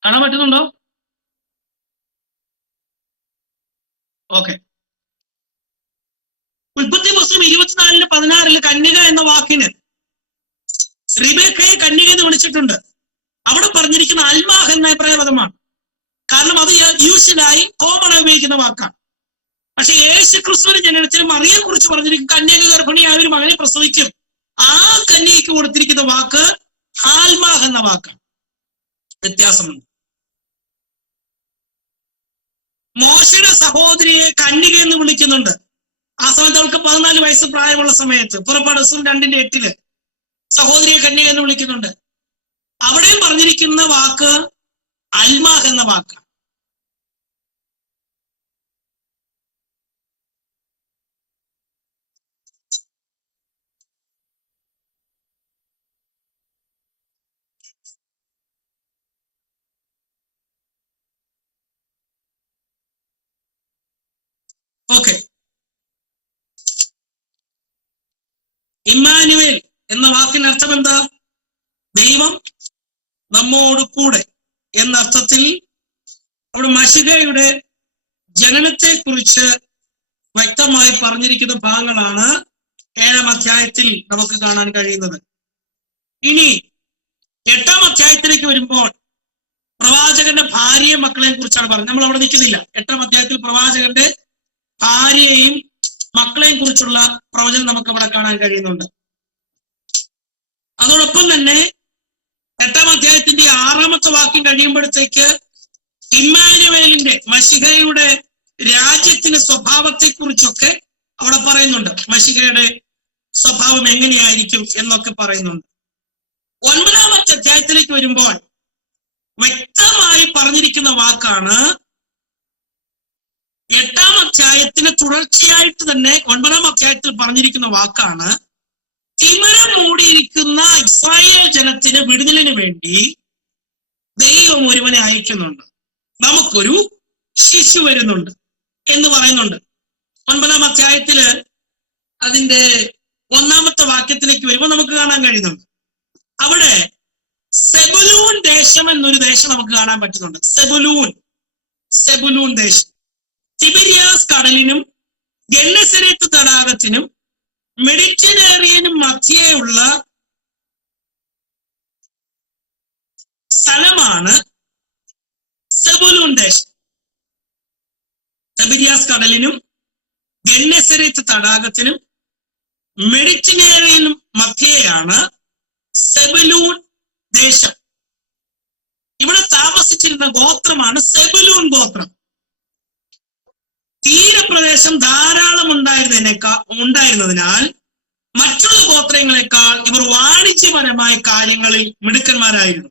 കാണാൻ പറ്റുന്നുണ്ടോ? ഓക്കെ. ഉൽപ്പത്തി പുസ്തകം 24:16 കന്യക എന്ന വാക്കിന് റിബേക്കയെ കന്യക എന്ന് വിളിച്ചിട്ടുണ്ട്. അവിടെ പറഞ്ഞിരിക്കുന്ന അൽമാഹ് എന്ന അഭിപ്രായ പദമാണ്. കാരണം അത് യൂഷ്വലായി കോമൺ ഉപയോഗിക്കുന്ന വാക്കാണ്. പക്ഷെ യേശു ക്രിസ്തുവിന്റെ ജനനത്തിൽ മറിയെ കുറിച്ച് പറഞ്ഞിരിക്കും കന്യക ഗർഭിണിയായ ഒരു മകനെ പ്രസവിക്കും. ആ കന്യകയ്ക്ക് കൊടുത്തിരിക്കുന്ന വാക്ക് ഹാൽമാഹ് എന്ന വാക്കാണ്. വ്യത്യാസമുണ്ട്. മോശയുടെ സഹോദരിയെ കന്യക എന്ന് വിളിക്കുന്നുണ്ട്. ആ സമയത്ത് അവൾക്ക് 14 വയസ്സ് പ്രായമുള്ള സമയത്ത്, പുറപ്പാട് 2:8 സഹോദരിയെ കന്യക എന്ന് വിളിക്കുന്നുണ്ട്. അവിടെയും പറഞ്ഞിരിക്കുന്ന വാക്ക് അൽമാഹ് എന്ന വാക്ക്. ഓക്കെ, ഇമ്മാനുവേൽ എന്ന വാക്കിന് അർത്ഥം എന്താ? ദൈവം നമ്മോട് കൂടെ എന്ന അർത്ഥത്തിൽ അവിടെ മശിഹയുടെ ജനനത്തെ കുറിച്ച് വ്യക്തമായി പറഞ്ഞിരിക്കുന്ന ഭാഗങ്ങളാണ് 7-ാം അധ്യായത്തിൽ നമുക്ക് കാണാൻ കഴിയുന്നത്. ഇനി 8-ാം അധ്യായത്തിലേക്ക് വരുമ്പോൾ പ്രവാചകന്റെ ഭാര്യയും മക്കളെയും കുറിച്ചാണ് പറഞ്ഞത്. നമ്മൾ അവിടെ നിൽക്കുന്നില്ല. 8-ാം അധ്യായത്തിൽ പ്രവാചകന്റെ ഭാര്യയെയും മക്കളെയും കുറിച്ചുള്ള പ്രവചനം നമുക്ക് അവിടെ കാണാൻ കഴിയുന്നുണ്ട്. അതോടൊപ്പം തന്നെ 8-ാം അധ്യായത്തിന്റെ 6-ാമത്തെ വാക്യം കഴിയുമ്പോഴത്തേക്ക് ഇമ്മാനുവേലിന്റെ മശിഹയുടെ രാജ്യത്തിന്റെ സ്വഭാവത്തെ കുറിച്ചൊക്കെ അവിടെ പറയുന്നുണ്ട്. മശിഹയുടെ സ്വഭാവം എങ്ങനെയായിരിക്കും എന്നൊക്കെ പറയുന്നുണ്ട്. 9-ാമത്തെ അധ്യായത്തിലേക്ക് വരുമ്പോൾ വ്യക്തമായി പറഞ്ഞിരിക്കുന്ന വാക്കാണ്, 8-ാം അധ്യായത്തിന് തുടർച്ചയായിട്ട് തന്നെ 9-ാം അധ്യായത്തിൽ പറഞ്ഞിരിക്കുന്ന വാക്കാണ്, തിമിരം മൂടിയിരിക്കുന്ന ഇസ്രായേൽ ജനത്തിന് വിടുതലിന് വേണ്ടി ദൈവം ഒരുവനെ അയക്കുന്നുണ്ട്, നമുക്കൊരു ശിശു വരുന്നുണ്ട് എന്ന് പറയുന്നുണ്ട്. 9-ാം അധ്യായത്തില് അതിന്റെ 1-ാമത്തെ വാക്യത്തിലേക്ക് വരുമ്പോൾ നമുക്ക് കാണാൻ കഴിയുന്നുണ്ട്. അവിടെ സെബുലൂൻ ദേശം എന്നൊരു ദേശം നമുക്ക് കാണാൻ പറ്റുന്നുണ്ട്. സെബുലൂൻ ദേശം തിബിരിയാസ് കടലിനും ഗെന്നസരത്ത് തടാകത്തിനും മെഡിറ്ററേനിയനും മധ്യേയുള്ള സ്ഥലമാണ് സെബുലൂൻ ദേശം. തിബിരിയാസ് കടലിനും ഗെന്നസരത്ത് തടാകത്തിനും മെഡിറ്ററേനിയനും മധ്യേയാണ് സെബുലൂൻ ദേശം. ഇവിടെ താമസിച്ചിരുന്ന ഗോത്രമാണ് സെബുലൂൻ ഗോത്രം. തീരപ്രദേശം ധാരാളം ഉണ്ടായിരുന്നതിനാൽ മറ്റുള്ള ഗോത്രങ്ങളെക്കാൾ ഇവർ വാണിജ്യപരമായ കാര്യങ്ങളിൽ മിടുക്കന്മാരായിരുന്നു.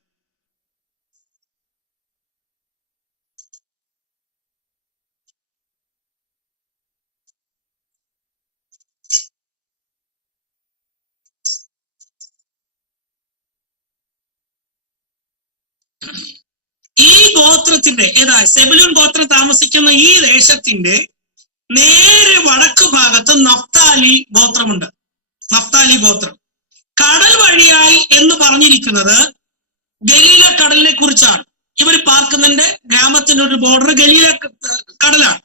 ഈ ഗോത്രത്തിന്റെ സെബുലൂൻ ഗോത്രം താമസിക്കുന്ന ഈ ദേശത്തിന്റെ നേരെ വടക്ക് ഭാഗത്ത് നഫ്താലി ഗോത്രമുണ്ട്. നഫ്താലി ഗോത്രം കടൽ വഴിയായി എന്ന് പറഞ്ഞിരിക്കുന്നത് ഗലീല കടലിനെ കുറിച്ചാണ്. ഇവർ പാർക്കുന്നതിന്റെ ഗ്രാമത്തിന്റെ ഒരു ബോർഡർ ഗലീല കടലാണ്.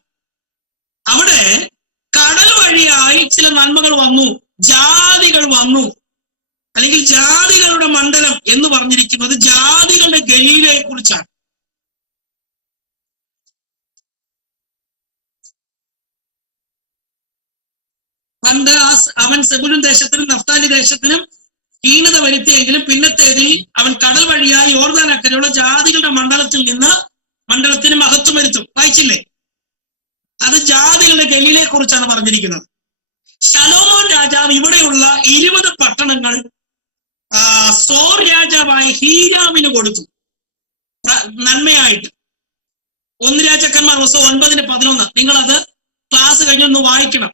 അവിടെ കടൽ വഴിയായി ചില നന്മകൾ വന്നു, ജാതികൾ വന്നു, അല്ലെങ്കിൽ ജാതികളുടെ മണ്ഡലം എന്ന് പറഞ്ഞിരിക്കുന്നത് ജാതികളുടെ ഗലീലയെ കുറിച്ചാണ്. പണ്ട് അവൻ സെബുലൂൻ ദേശത്തിനും നഫ്താലി ദേശത്തിനും ഹീനത വരുത്തിയെങ്കിലും പിന്നത്തേതിൽ അവൻ കടൽ വഴിയായി യോർദാൻ അക്കരെയുള്ള ജാതികളുടെ മണ്ഡലത്തിന് മഹത്വം വരുത്തും. വായിച്ചില്ലേ? അത് ജാതികളുടെ ഗലീലയെ കുറിച്ചാണ് പറഞ്ഞിരിക്കുന്നത്. ശലോമോൻ രാജാവ് ഇവിടെയുള്ള 20 പട്ടണങ്ങൾ സോർ രാജാവായ ഹീരാമിന് കൊടുത്തു നന്മയായിട്ട്. 1 രാജാക്കന്മാർ 9:11. നിങ്ങളത് ക്ലാസ് കഴിഞ്ഞൊന്ന് വായിക്കണം.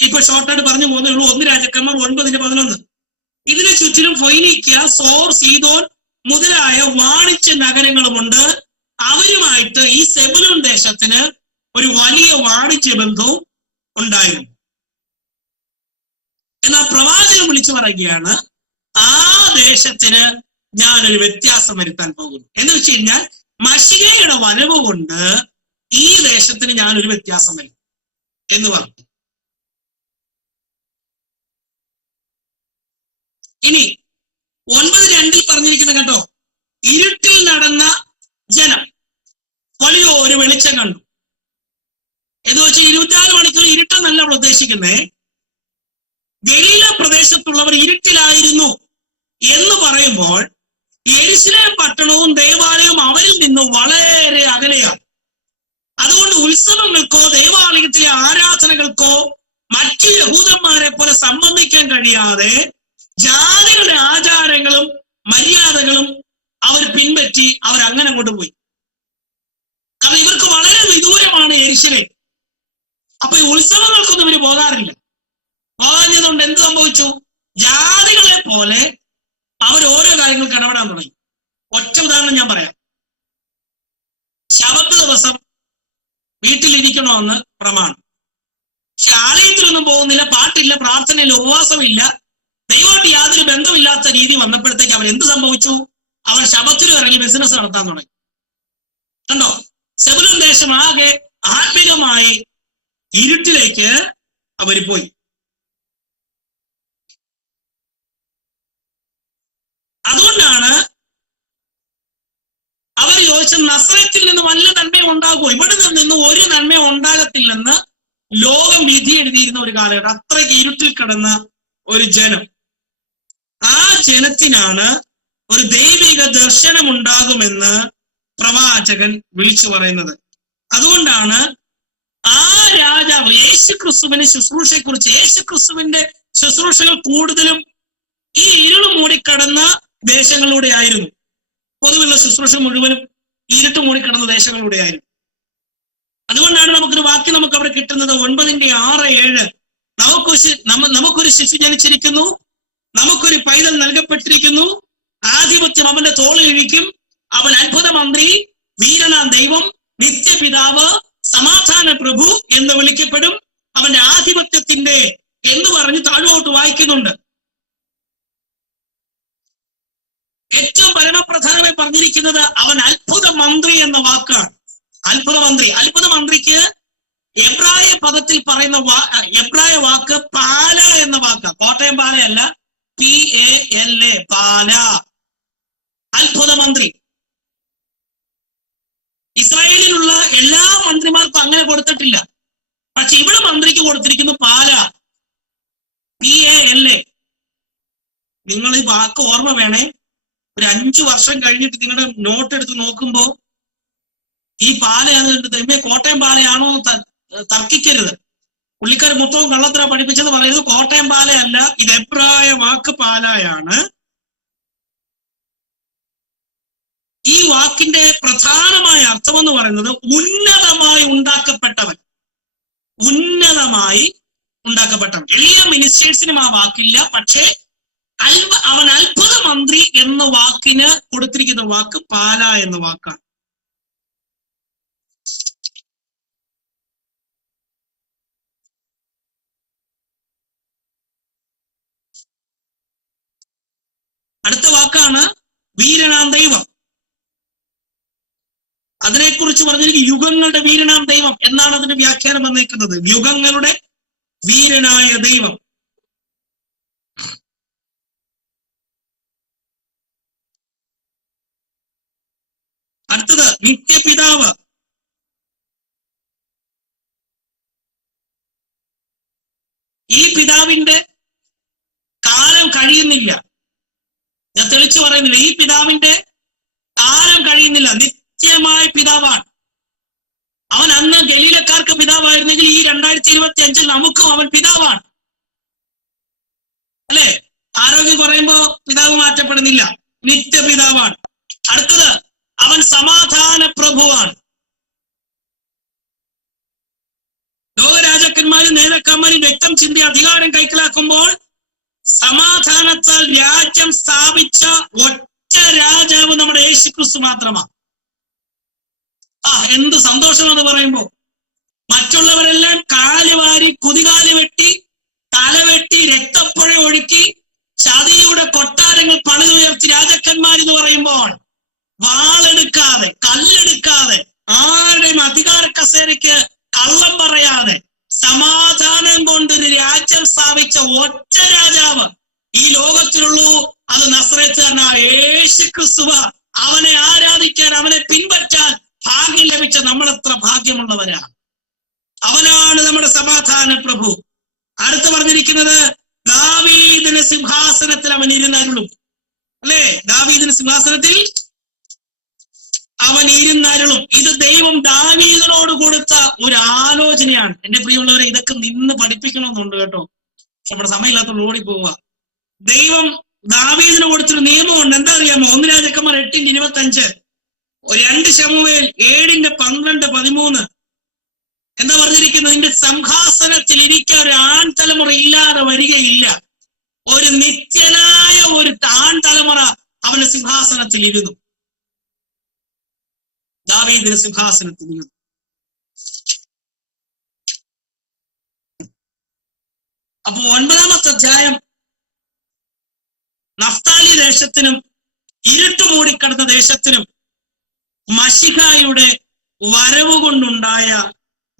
ഇപ്പൊ ഷോർട്ടായിട്ട് പറഞ്ഞു പോകുന്നേ ഉള്ളൂ. 1 രാജാക്കന്മാർ 9:11. ഇതിനു ചുറ്റിലും ഫൊയ്നീക്യ, സോർ, സീദോൻ മുതലായ വാണിജ്യ നഗരങ്ങളുമുണ്ട്. അവരുമായിട്ട് ഈ സെബുലൂൻ ദേശത്തിന് ഒരു വലിയ വാണിജ്യ ബന്ധവും ഉണ്ടായിരുന്നു. എന്നാൽ പ്രവാചകൻ വിളിച്ചു പറയുകയാണ്, ആ ദേശത്തിന് ഞാനൊരു വ്യത്യാസം വരുത്താൻ പോകുന്നു. എന്ന് വെച്ച് കഴിഞ്ഞാൽ മശിഹയുടെ വരവ് കൊണ്ട് ഈ ദേശത്തിന് ഞാനൊരു വ്യത്യാസം വരും എന്ന് പറഞ്ഞു. ഇനി 9:2 പറഞ്ഞിരിക്കുന്ന കേട്ടോ, ഇരുട്ടിൽ നടന്ന ജനം വലിയ ഒരു വെളിച്ചം കണ്ടു. എന്ന് വെച്ചാൽ 24 മണിക്കൂർ ഇരുട്ടെന്നല്ല അവിടെ ഉദ്ദേശിക്കുന്നേ. ഗലീല പ്രദേശത്തുള്ളവർ ഇരുട്ടിലായിരുന്നു എന്ന് പറയുമ്പോൾ യെരുശലേം പട്ടണവും ദേവാലയവും സംബന്ധിക്കാൻ കഴിയാതെ ജാതികളുടെ ആചാരങ്ങളും മര്യാദകളും അവർ പിൻപറ്റി അവർ അങ്ങനെ അങ്ങോട്ട് പോയി. കാരണം ഇവർക്ക് വളരെ വിദൂരമാണ് യെരുശലേം. അപ്പൊ ഈ ഉത്സവങ്ങൾക്കൊന്നും ഇവര് പോകാറില്ല. പോകാഞ്ഞതുകൊണ്ട് എന്ത് സംഭവിച്ചു? ജാതികളെ പോലെ അവർ ഓരോ കാര്യങ്ങൾക്ക് ഇടപെടാൻ തുടങ്ങി. ഒറ്റ ഉദാഹരണം ഞാൻ പറയാം. ശബത്ത് ദിവസം വീട്ടിലിരിക്കണമെന്ന് പ്രമാണം. പക്ഷെ ആലയത്തിലൊന്നും പോകുന്നില്ല, പാട്ടില്ല, പ്രാർത്ഥനയില്ല, ഉപവാസമില്ല, ദൈവമായിട്ട് യാതൊരു ബന്ധമില്ലാത്ത രീതി വന്നപ്പോഴത്തേക്ക് അവർ എന്ത് സംഭവിച്ചു? അവർ ശബത്തിലും ഇറങ്ങി ബിസിനസ് നടത്താൻ തുടങ്ങി. കണ്ടോ? സെബുലൂൻ ദേശം ആകെ ആത്മീകമായി ഇരുട്ടിലേക്ക് അവർ പോയി. അതുകൊണ്ടാണ് അവർ ചോദിച്ചത്, നസ്രത്തിൽ നിന്ന് വല്ല നന്മയും ഉണ്ടാകുമോ? ഇവിടെ നിന്ന് ഒരു നന്മയും ഉണ്ടാകത്തില്ലെന്ന് ലോകം വിധി എഴുതിയിരുന്ന ഒരു കാലഘട്ടം. അത്രയ്ക്ക് ഇരുട്ടിൽ കിടന്ന ഒരു ജനം. ആ ജനത്തിനാണ് ഒരു ദൈവിക ദർശനം ഉണ്ടാകുമെന്ന് പ്രവാചകൻ വിളിച്ചു പറയുന്നത്. അതുകൊണ്ടാണ് ആ രാജാവ് യേശുക്രിസ്തുവിന്റെ ശുശ്രൂഷയെക്കുറിച്ച്, യേശുക്രിസ്തുവിന്റെ ശുശ്രൂഷകൾ കൂടുതലും ഈ ഇരുൾ മൂടിക്കിടന്ന ദേശങ്ങളിലൂടെ ആയിരുന്നു. പൊതുവെയുള്ള ശുശ്രൂഷ മുഴുവനും ഇരുട്ട് മൂടിക്കിടന്ന ദേശങ്ങളിലൂടെ ആയിരുന്നു. അതുകൊണ്ടാണ് നമുക്കൊരു വാക്യം നമുക്ക് അവിടെ കിട്ടുന്നത് 9:6-7. നമുക്കൊരു ശിശു ജനിച്ചിരിക്കുന്നു, നമുക്കൊരു പൈതൽ നൽകപ്പെട്ടിരിക്കുന്നു, ആധിപത്യം അവന്റെ തോളിൽ ഇരിക്കും, അവൻ അത്ഭുത മന്ത്രി, വീരനാം ദൈവം, നിത്യപിതാവ്, സമാധാന പ്രഭു എന്ന് വിളിക്കപ്പെടും, അവന്റെ ആധിപത്യത്തിന്റെ എന്ന് പറഞ്ഞ് താഴോട്ട് വായിക്കുന്നുണ്ട്. ഏറ്റവും പരമപ്രധാനമായി പറഞ്ഞിരിക്കുന്നത് അവൻ അത്ഭുത മന്ത്രി എന്ന വാക്കാണ്. അത്ഭുത മന്ത്രി. അത്ഭുത മന്ത്രിക്ക് എബ്രായ പദത്തിൽ പറയുന്ന എബ്രായ വാക്ക് പാല എന്ന വാക്കാണ്. കോട്ടയം പാലയല്ല, PALA, പാല. അത്ഭുത മന്ത്രി. ഇസ്രായേലിലുള്ള എല്ലാ മന്ത്രിമാർക്കും അങ്ങനെ കൊടുത്തിട്ടില്ല. പക്ഷെ ഇവിടെ മന്ത്രിക്ക് കൊടുത്തിരിക്കുന്നു പാല, PALA. നിങ്ങൾ ഈ വാക്ക് ഓർമ്മ വേണേ. ഒരു 5 വർഷം കഴിഞ്ഞിട്ട് നിങ്ങളുടെ നോട്ട് എടുത്ത് നോക്കുമ്പോ ഈ പാലയാണ് കണ്ടത്. കോട്ടയം പാലയാണോ തർക്കിക്കരുത്. പുള്ളിക്കാർ മൊത്തവും കള്ളത്തര പഠിപ്പിച്ചെന്ന് പറയുന്നത് കോട്ടയം പാലയല്ല, ഇത് എബ്രായ വാക്ക് പാലയാണ്. ഈ വാക്കിന്റെ പ്രധാനമായ അർത്ഥം എന്ന് പറയുന്നത് ഉന്നതമായി ഉണ്ടാക്കപ്പെട്ടവൻ. ഉന്നതമായി ഉണ്ടാക്കപ്പെട്ടവൻ. എല്ലാ മിനിസ്റ്റേഴ്സിനും ആ വാക്കില്ല. പക്ഷേ അവൻ അത്ഭുത മന്ത്രി എന്ന വാക്കിന് കൊടുത്തിരിക്കുന്ന വാക്ക് പാല എന്ന വാക്കാണ്. അടുത്ത വാക്കാണ് വീരനാം ദൈവം. അതിനെക്കുറിച്ച് പറഞ്ഞിരിക്കും യുഗങ്ങളുടെ വീരനാം ദൈവം എന്നാണ് അതിന്റെ വ്യാഖ്യാനം വന്നിരിക്കുന്നത്. യുഗങ്ങളുടെ വീരനായ ദൈവം. അടുത്തത് നിത്യപിതാവ്. ഈ പിതാവിന്റെ കാലം കഴിയുന്നില്ല. ഞാൻ തെളിച്ചു പറയുന്നില്ല. ഈ പിതാവിന്റെ കാലം കഴിയുന്നില്ല. നിത്യമായ പിതാവാണ് അവൻ. അന്ന് ഗലീലക്കാർക്ക് പിതാവായിരുന്നെങ്കിൽ ഈ 2025 നമുക്കും അവൻ പിതാവാണ്. അല്ലെ? ആരോഗ്യം കുറയുമ്പോ പിതാവ് മാറ്റപ്പെടുന്നില്ല. നിത്യപിതാവാണ്. അടുത്തത് അവൻ സമാധാന പ്രഭുവാണ്. ലോകരാജാക്കന്മാരും നേതാക്കന്മാരും രക്തം ചിന്തി അധികാരം കൈക്കലാക്കുമ്പോൾ സമാധാനത്താൽ രാജ്യം സ്ഥാപിച്ച ഒറ്റ രാജാവ് നമ്മുടെ യേശുക്രിസ്തു മാത്രമാണ്. എന്ത് സന്തോഷമെന്ന് പറയുമ്പോ മറ്റുള്ളവരെല്ലാം കാലുവാരി കുതികാല് വെട്ടി തലവെട്ടി രക്തപ്പുഴ ഒഴുക്കി ചതിയുടെ കൊട്ടാരങ്ങൾ പണിതുയർത്തി രാജാക്കന്മാരെന്ന് പറയുമ്പോൾ വാളെടുക്കാതെ കല്ലെടുക്കാതെ ആരുടെയും അധികാര കസേരയ്ക്ക് കള്ളം പറയാതെ സമാധാനം കൊണ്ടൊരു രാജ്യം സ്ഥാപിച്ച ഒറ്റ രാജാവ് ഈ ലോകത്തിലുള്ളൂ. അത് നസ്രേത്തുകാരനായ യേശുക്രിസ്തുവ. അവനെ ആരാധിക്കാൻ, അവനെ പിൻപറ്റാൻ ഭാഗ്യം ലഭിച്ച നമ്മളെത്ര ഭാഗ്യമുള്ളവരാണ്. അവനാണ് നമ്മുടെ സമാധാന പ്രഭു. അടുത്ത് പറഞ്ഞിരിക്കുന്നത് ദാവീദിന്റെ സിംഹാസനത്തിൽ അവൻ ഇരുന്നരുളും. അല്ലേ? ദാവീദിന്റെ സിംഹാസനത്തിൽ അവൻ ഇരുന്നരുളും. ഇത് ദൈവം ദാവീദിനോട് കൊടുത്ത ഒരു ആലോചനയാണ്. എന്റെ പ്രിയമുള്ളവരെ, ഇതൊക്കെ നിന്ന് പഠിപ്പിക്കണമെന്നുണ്ട് കേട്ടോ. നമ്മുടെ സമയമില്ലാത്തതുകൊണ്ട് ഓടിപ്പോവുക. ദൈവം ദാവീദിന് കൊടുത്തൊരു നിയമമുണ്ട്. എന്താ അറിയാമോ? 1 രാജാക്കന്മാർ 8:25, 2 ശമൂവേൽ 7:12-13. എന്താ പറഞ്ഞിരിക്കുന്നത്? നിന്റെ സിംഹാസനത്തിൽ ഇരിക്കാൻ ഒരു ആൺ തലമുറ ഇല്ലാതെ വരികയില്ല. ഒരു നിത്യനായ ഒരു ആൺ തലമുറ അവന്റെ സിംഹാസനത്തിൽ ഇരുന്നു. ദാവീദിന്റെ സിംഹാസനത്തിൽ ഇരുന്നു. അപ്പൊ 9-ാമത്തെ അധ്യായം നഫ്താലി ദേശത്തിനും ഇരുട്ട് മൂടിക്കിടന്ന ദേശത്തിനും മശിഹായുടെ വരവ് കൊണ്ടുണ്ടായ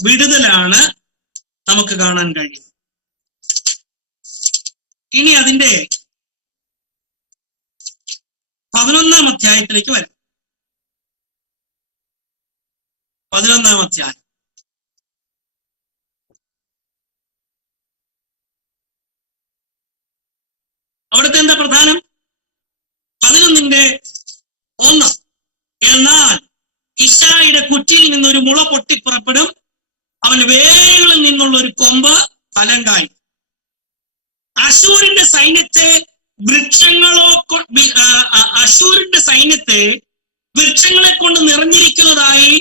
വിടുതലാണ് നമുക്ക് കാണാൻ കഴിയുന്നത്. ഇനി അതിന്റെ 11-ാം അധ്യായത്തിലേക്ക് വരാം. 11-ാം അധ്യായം. അവിടുത്തെ എന്താ പ്രധാനം? 11:1. എന്നാൽ ഇശായിയുടെ കുറ്റിയിൽ നിന്നൊരു മുള പൊട്ടിപ്പുറപ്പെടും, അവന്റെ വേരുകളിൽ നിന്നുള്ള ഒരു കൊമ്പ് ഫലം കായും. അശൂരിന്റെ സൈന്യത്തെ വൃക്ഷങ്ങളെ കൊണ്ട് നിറഞ്ഞിരിക്കുന്നതായി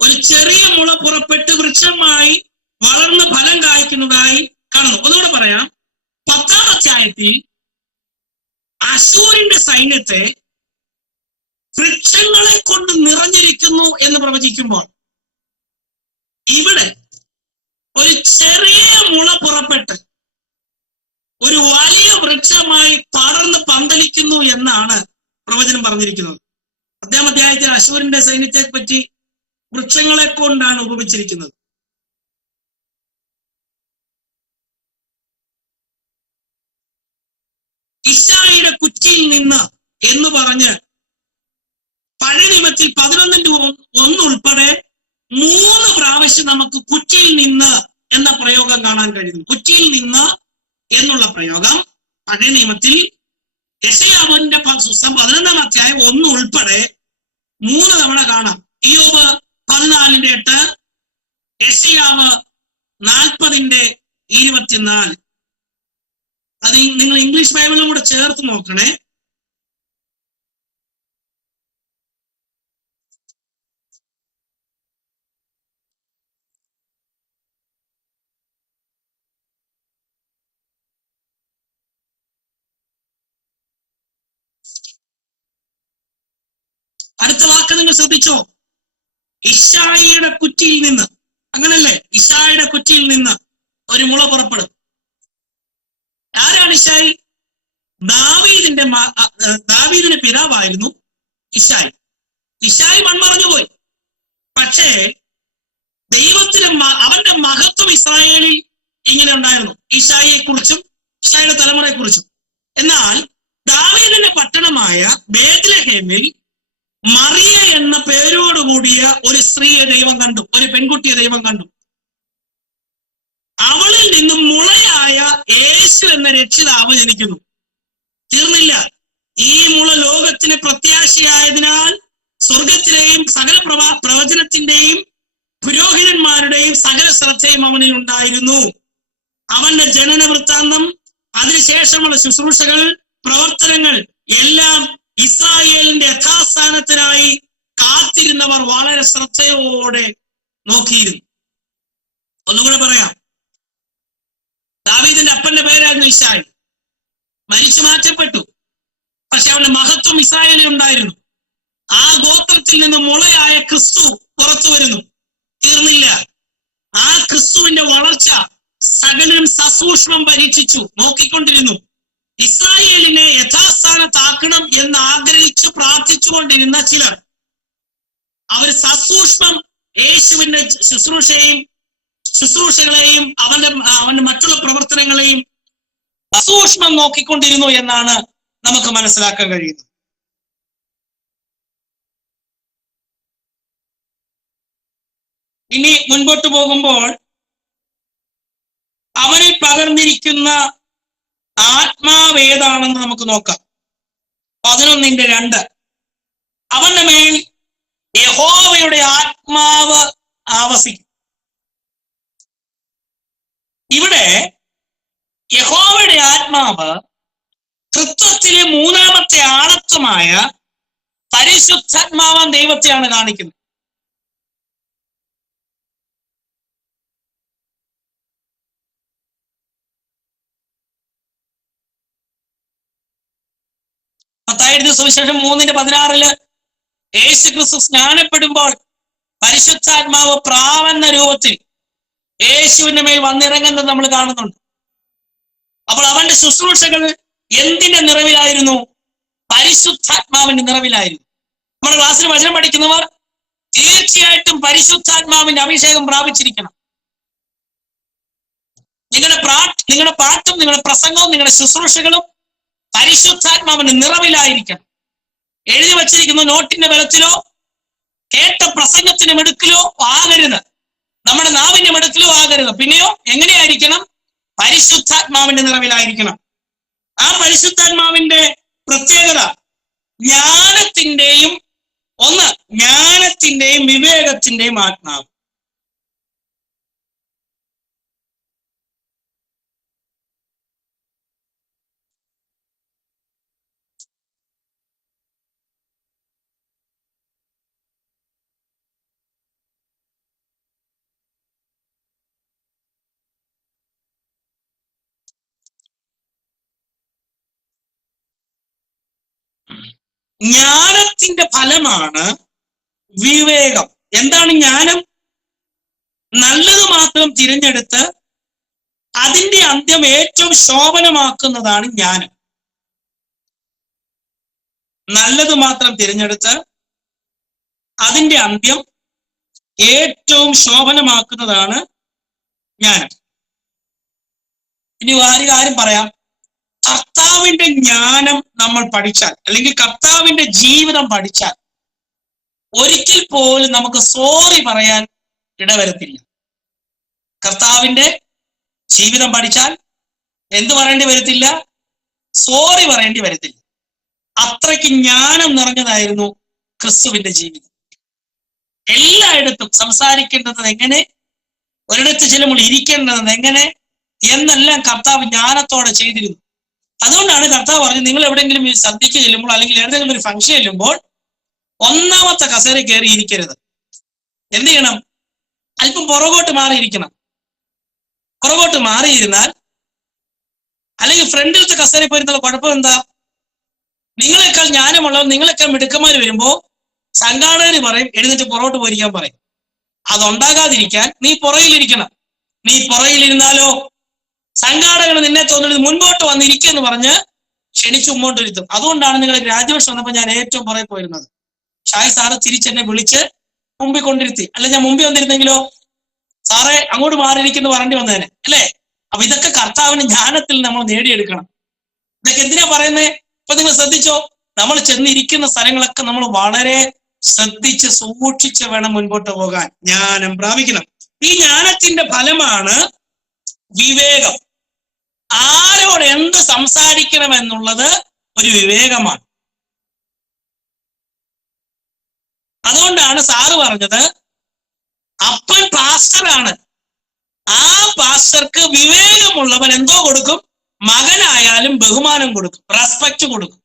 ഒരു ചെറിയ മുള പുറപ്പെട്ട് വൃക്ഷമായി വളർന്ന് ഫലം കായ്ക്കുന്നതായി കാണുന്നു. ഒന്നുകൂടെ പറയാം. 10-ാം അധ്യായത്തിൽ അശൂരിന്റെ സൈന്യത്തെ വൃക്ഷങ്ങളെ കൊണ്ട് നിറഞ്ഞിരിക്കുന്നു എന്ന് പ്രവചിക്കുമ്പോൾ ഇവിടെ ഒരു ചെറിയ മുള പുറപ്പെട്ട് ഒരു വലിയ വൃക്ഷമായി പടർന്ന് പന്തലിക്കുന്നു എന്നാണ് പ്രവചനം പറഞ്ഞിരിക്കുന്നത്. 10-ാം അധ്യായത്തിൽ അശൂരിന്റെ സൈന്യത്തെ പറ്റി വൃക്ഷങ്ങളെ കൊണ്ടാണ് ഉപമിച്ചിരിക്കുന്നത്. ഇശായിയുടെ കുറ്റിയിൽ നിന്ന് എന്ന് പറഞ്ഞ് പഴയ നിയമത്തിൽ 11:1 ഉൾപ്പെടെ 3 പ്രാവശ്യം നമുക്ക് കുറ്റിയിൽ നിന്ന് എന്ന പ്രയോഗം കാണാൻ കഴിയുന്നു. കുറ്റിയിൽ നിന്ന് എന്നുള്ള പ്രയോഗം പഴയ നിയമത്തിൽ യെശയ്യാവിന്റെ 11-ാം അധ്യായം 1 ഉൾപ്പെടെ 3 തവണ കാണാം. ഇയ്യോബ് 14:8, യെശയ്യാവ് 40:24. അത് നിങ്ങൾ ഇംഗ്ലീഷ് ബൈബിളും കൂടെ ചേർത്ത് നോക്കണേ. അടുത്ത വാക്ക് നിങ്ങൾ ശ്രദ്ധിച്ചോ? ഇശായിയുടെ കുറ്റിയിൽ നിന്ന്. അങ്ങനല്ലേ? ഇശായിയുടെ കുറ്റിയിൽ നിന്ന് ഒരു മുള പുറപ്പെടും. ആരാണ് ഇശായി? ദാവീദിന്റെ പിതാവായിരുന്നു ഇശായി. ഇശായി മൺമറഞ്ഞു പോയി. പക്ഷേ ദൈവത്തിന് അവന്റെ മഹത്വം ഇസ്രായേലിൽ ഇങ്ങനെ ഉണ്ടായിരുന്നു, ഇശായിയെ കുറിച്ചും ഇശായിയുടെ തലമുറയെ കുറിച്ചും. എന്നാൽ ദാവീദിന്റെ പട്ടണമായ ബേത്ലഹേമിൽ മറിയ എന്ന പേരോടുകൂടിയ ഒരു സ്ത്രീയെ ദൈവം കണ്ടു, ഒരു പെൺകുട്ടിയെ ദൈവം കണ്ടു. അവളിൽ നിന്നും മുളയായ യേശു എന്ന രക്ഷിതാവ് ജനിക്കുന്നു. തീർന്നില്ല. ഈ മുള ലോകത്തിന് പ്രത്യാശയായതിനാൽ സ്വർഗത്തിലെയും സകല പ്രവചനത്തിന്റെയും പുരോഹിതന്മാരുടെയും സകല ശ്രദ്ധയും അവനിൽ ഉണ്ടായിരുന്നു. അവന്റെ ജനന വൃത്താന്തം, അതിനുശേഷമുള്ള ശുശ്രൂഷകൾ, പ്രവർത്തനങ്ങൾ എല്ലാം ഇസ്രായേലിന്റെ യഥാസ്ഥാനത്തിനായി കാത്തിരുന്നവർ വളരെ ശ്രദ്ധയോടെ നോക്കിയിരുന്നു. ഒന്നുകൂടെ പറയാം. ദാവീദിന്റെ അപ്പന്റെ പേരായിരുന്നു ഇശായി. മരിച്ചു മാറ്റപ്പെട്ടു, പക്ഷെ അവന്റെ മഹത്വം ഇസ്രായേലിൽ ഉണ്ടായിരുന്നു. ആ ഗോത്രത്തിൽ നിന്ന് മുളയായ ക്രിസ്തു പുറത്തു വരുന്നു. തീർന്നില്ല. ആ ക്രിസ്തുവിന്റെ വളർച്ച സകലരും സസൂക്ഷ്മം പരീക്ഷിച്ചു നോക്കിക്കൊണ്ടിരുന്നു. ഇസ്രായേലിനെ യഥാസ്ഥാനത്താക്കണം എന്ന് ആഗ്രഹിച്ചു പ്രാർത്ഥിച്ചുകൊണ്ടിരുന്ന ചിലർ, അവർ സസൂക്ഷ്മം യേശുവിന്റെ ശുശ്രൂഷകളെയും അവന്റെ മറ്റുള്ള പ്രവർത്തനങ്ങളെയും സസൂക്ഷ്മം നോക്കിക്കൊണ്ടിരുന്നു എന്നാണ് നമുക്ക് മനസ്സിലാക്കാൻ കഴിയുന്നത്. ഇനി മുൻപോട്ട് പോകുമ്പോൾ അവനിൽ പകർന്നിരിക്കുന്ന ആത്മാവ് ഏതാണെന്ന് നമുക്ക് നോക്കാം. 11:2. അവന്റെ മേൽ യഹോവയുടെ ആത്മാവ് ആവസിക്കും. ഇവിടെ യഹോവയുടെ ആത്മാവ് തൃത്വത്തിലെ മൂന്നാമത്തെ ആളത്വമായ പരിശുദ്ധാത്മാവാൻ ദൈവത്തെയാണ് കാണിക്കുന്നത്. മത്തായി സുവിശേഷം 3:16 യേശു ക്രിസ്തു സ്നാനപ്പെടുമ്പോൾ പരിശുദ്ധാത്മാവ് പ്രാവെന്ന രൂപത്തിൽ യേശുവിന്റെ മേൽ വന്നിറങ്ങുന്നത് നമ്മൾ കാണുന്നുണ്ട്. അപ്പോൾ അവന്റെ ശുശ്രൂഷകൾ എന്തിന്റെ നിറവിലായിരുന്നു? പരിശുദ്ധാത്മാവിന്റെ നിറവിലായിരുന്നു. നമ്മുടെ ക്ലാസ്സിൽ വചനം പഠിക്കുന്നവർ തീർച്ചയായിട്ടും പരിശുദ്ധാത്മാവിന്റെ അഭിഷേകം പ്രാപിച്ചിരിക്കണം. നിങ്ങളുടെ പാട്ടും നിങ്ങളുടെ പ്രസംഗവും നിങ്ങളുടെ ശുശ്രൂഷകളും പരിശുദ്ധാത്മാവിന്റെ നിറവിലായിരിക്കണം. എഴുതി വച്ചിരിക്കുന്ന നോട്ടിന്റെ ബലത്തിലോ കേട്ട പ്രസംഗത്തിന്റെ മെടുക്കിലോ ആകരുത്, നമ്മുടെ നാവിന്റെ മെടുക്കിലോ ആകരുത്. പിന്നെയോ എങ്ങനെയായിരിക്കണം? പരിശുദ്ധാത്മാവിന്റെ നിറവിലായിരിക്കണം. ആ പരിശുദ്ധാത്മാവിന്റെ പ്രത്യേകത ജ്ഞാനത്തിന്റെയും വിവേകത്തിന്റെയും ആത്മാവ്. ജ്ഞാനത്തിന്റെ ഫലമാണ് വിവേകം. എന്താണ് ജ്ഞാനം? നല്ലത് മാത്രം തിരഞ്ഞെടുത്ത് അതിന്റെ അന്ത്യം ഏറ്റവും ശോഭനമാക്കുന്നതാണ് ജ്ഞാനം. നല്ലത് മാത്രം തിരഞ്ഞെടുത്ത് അതിന്റെ അന്ത്യം ഏറ്റവും ശോഭനമാക്കുന്നതാണ് ജ്ഞാനം. ഇനി വേറെ കാര്യം പറയാം. കർത്താവിന്റെ ജ്ഞാനം നമ്മൾ പഠിച്ചാൽ, അല്ലെങ്കിൽ കർത്താവിന്റെ ജീവിതം പഠിച്ചാൽ, ഒരിക്കൽ പോലും നമുക്ക് സോറി പറയാൻ ഇടവരത്തില്ല. കർത്താവിന്റെ ജീവിതം പഠിച്ചാൽ എന്ത് പറയേണ്ടി വരത്തില്ല? സോറി പറയേണ്ടി വരത്തില്ല. അത്രയ്ക്ക് ജ്ഞാനം നിറഞ്ഞതായിരുന്നു ക്രിസ്തുവിന്റെ ജീവിതം. എല്ലായിടത്തും സംസാരിക്കേണ്ടത് എങ്ങനെ, ഒരിടത്ത് ചെല്ലുമ്പോൾ ഇരിക്കേണ്ടത് എങ്ങനെ എന്നെല്ലാം കർത്താവ് ജ്ഞാനത്തോടെ ചെയ്തിരുന്നു. അതുകൊണ്ടാണ് കർത്താവ് പറഞ്ഞത്, നിങ്ങൾ എവിടെയെങ്കിലും സദ്യക്ക് ചെല്ലുമ്പോൾ അല്ലെങ്കിൽ ഏതെങ്കിലും ഒരു ഫംഗ്ഷൻ ചെല്ലുമ്പോൾ ഒന്നാമത്തെ കസേര കയറി ഇരിക്കരുത്. എന്ത് ചെയ്യണം? അല്പം പുറകോട്ട് മാറിയിരിക്കണം. പുറകോട്ട് മാറിയിരുന്നാൽ, അല്ലെങ്കിൽ ഫ്രണ്ടിലത്തെ കസേര പോയിരുന്നുള്ള കുഴപ്പം എന്താ? നിങ്ങളെക്കാൾ ജ്ഞാനമുള്ളവർ, നിങ്ങളെക്കാൾ മിടുക്കന്മാർ വരുമ്പോ സംഘാടകർ പറയും എഴുന്നേറ്റ് പുറകോട്ട് പോയിരിക്കാൻ പറയും. അതുണ്ടാകാതിരിക്കാൻ നീ പുറകിലിരിക്കണം. നീ പുറകിലിരുന്നാലോ സംഘാടകർ നിന്നെ തോന്നുന്നത് മുൻപോട്ട് വന്നിരിക്കുമെന്ന് പറഞ്ഞ് ക്ഷണിച്ച് മുമ്പോട്ട് ഇരുത്തും. അതുകൊണ്ടാണ് നിങ്ങൾ ഗ്രാജുവേഷൻ വന്നപ്പോൾ ഞാൻ ഏറ്റവും പുറകെ പോയിരുന്നത്. ഷായ് സാറ് തിരിച്ചെന്നെ വിളിച്ച് മുമ്പിൽ കൊണ്ടിരുത്തി. അല്ല, ഞാൻ മുമ്പിൽ വന്നിരുന്നെങ്കിലോ സാറേ അങ്ങോട്ട് മാറിയിരിക്കുന്നു പറയേണ്ടി വന്നേനെ, അല്ലേ? അപ്പൊ ഇതൊക്കെ കർത്താവിന്റെ ജ്ഞാനത്തിൽ നമ്മൾ നേടിയെടുക്കണം. ഇതൊക്കെ എന്തിനാ പറയുന്നത്? ഇപ്പൊ നിങ്ങൾ ശ്രദ്ധിച്ചോ, നമ്മൾ ചെന്നിരിക്കുന്ന സ്ഥലങ്ങളൊക്കെ നമ്മൾ വളരെ ശ്രദ്ധിച്ച് സൂക്ഷിച്ച് വേണം മുൻപോട്ട് പോകാൻ. ജ്ഞാനം പ്രാപിക്കണം. ഈ ജ്ഞാനത്തിന്റെ ഫലമാണ് വിവേകം. ആരോട് എന്ത് സംസാരിക്കണമെന്നുള്ളത് ഒരു വിവേകമാണ്. അതുകൊണ്ടാണ് സാറ് പറഞ്ഞത്, അപ്പൻ പാസ്റ്ററാണ്, ആ പാസ്റ്റർക്ക് വിവേകമുള്ളവൻ എന്തോ കൊടുക്കും? മകനായാലും ബഹുമാനം കൊടുക്കും, റെസ്പെക്ട് കൊടുക്കും.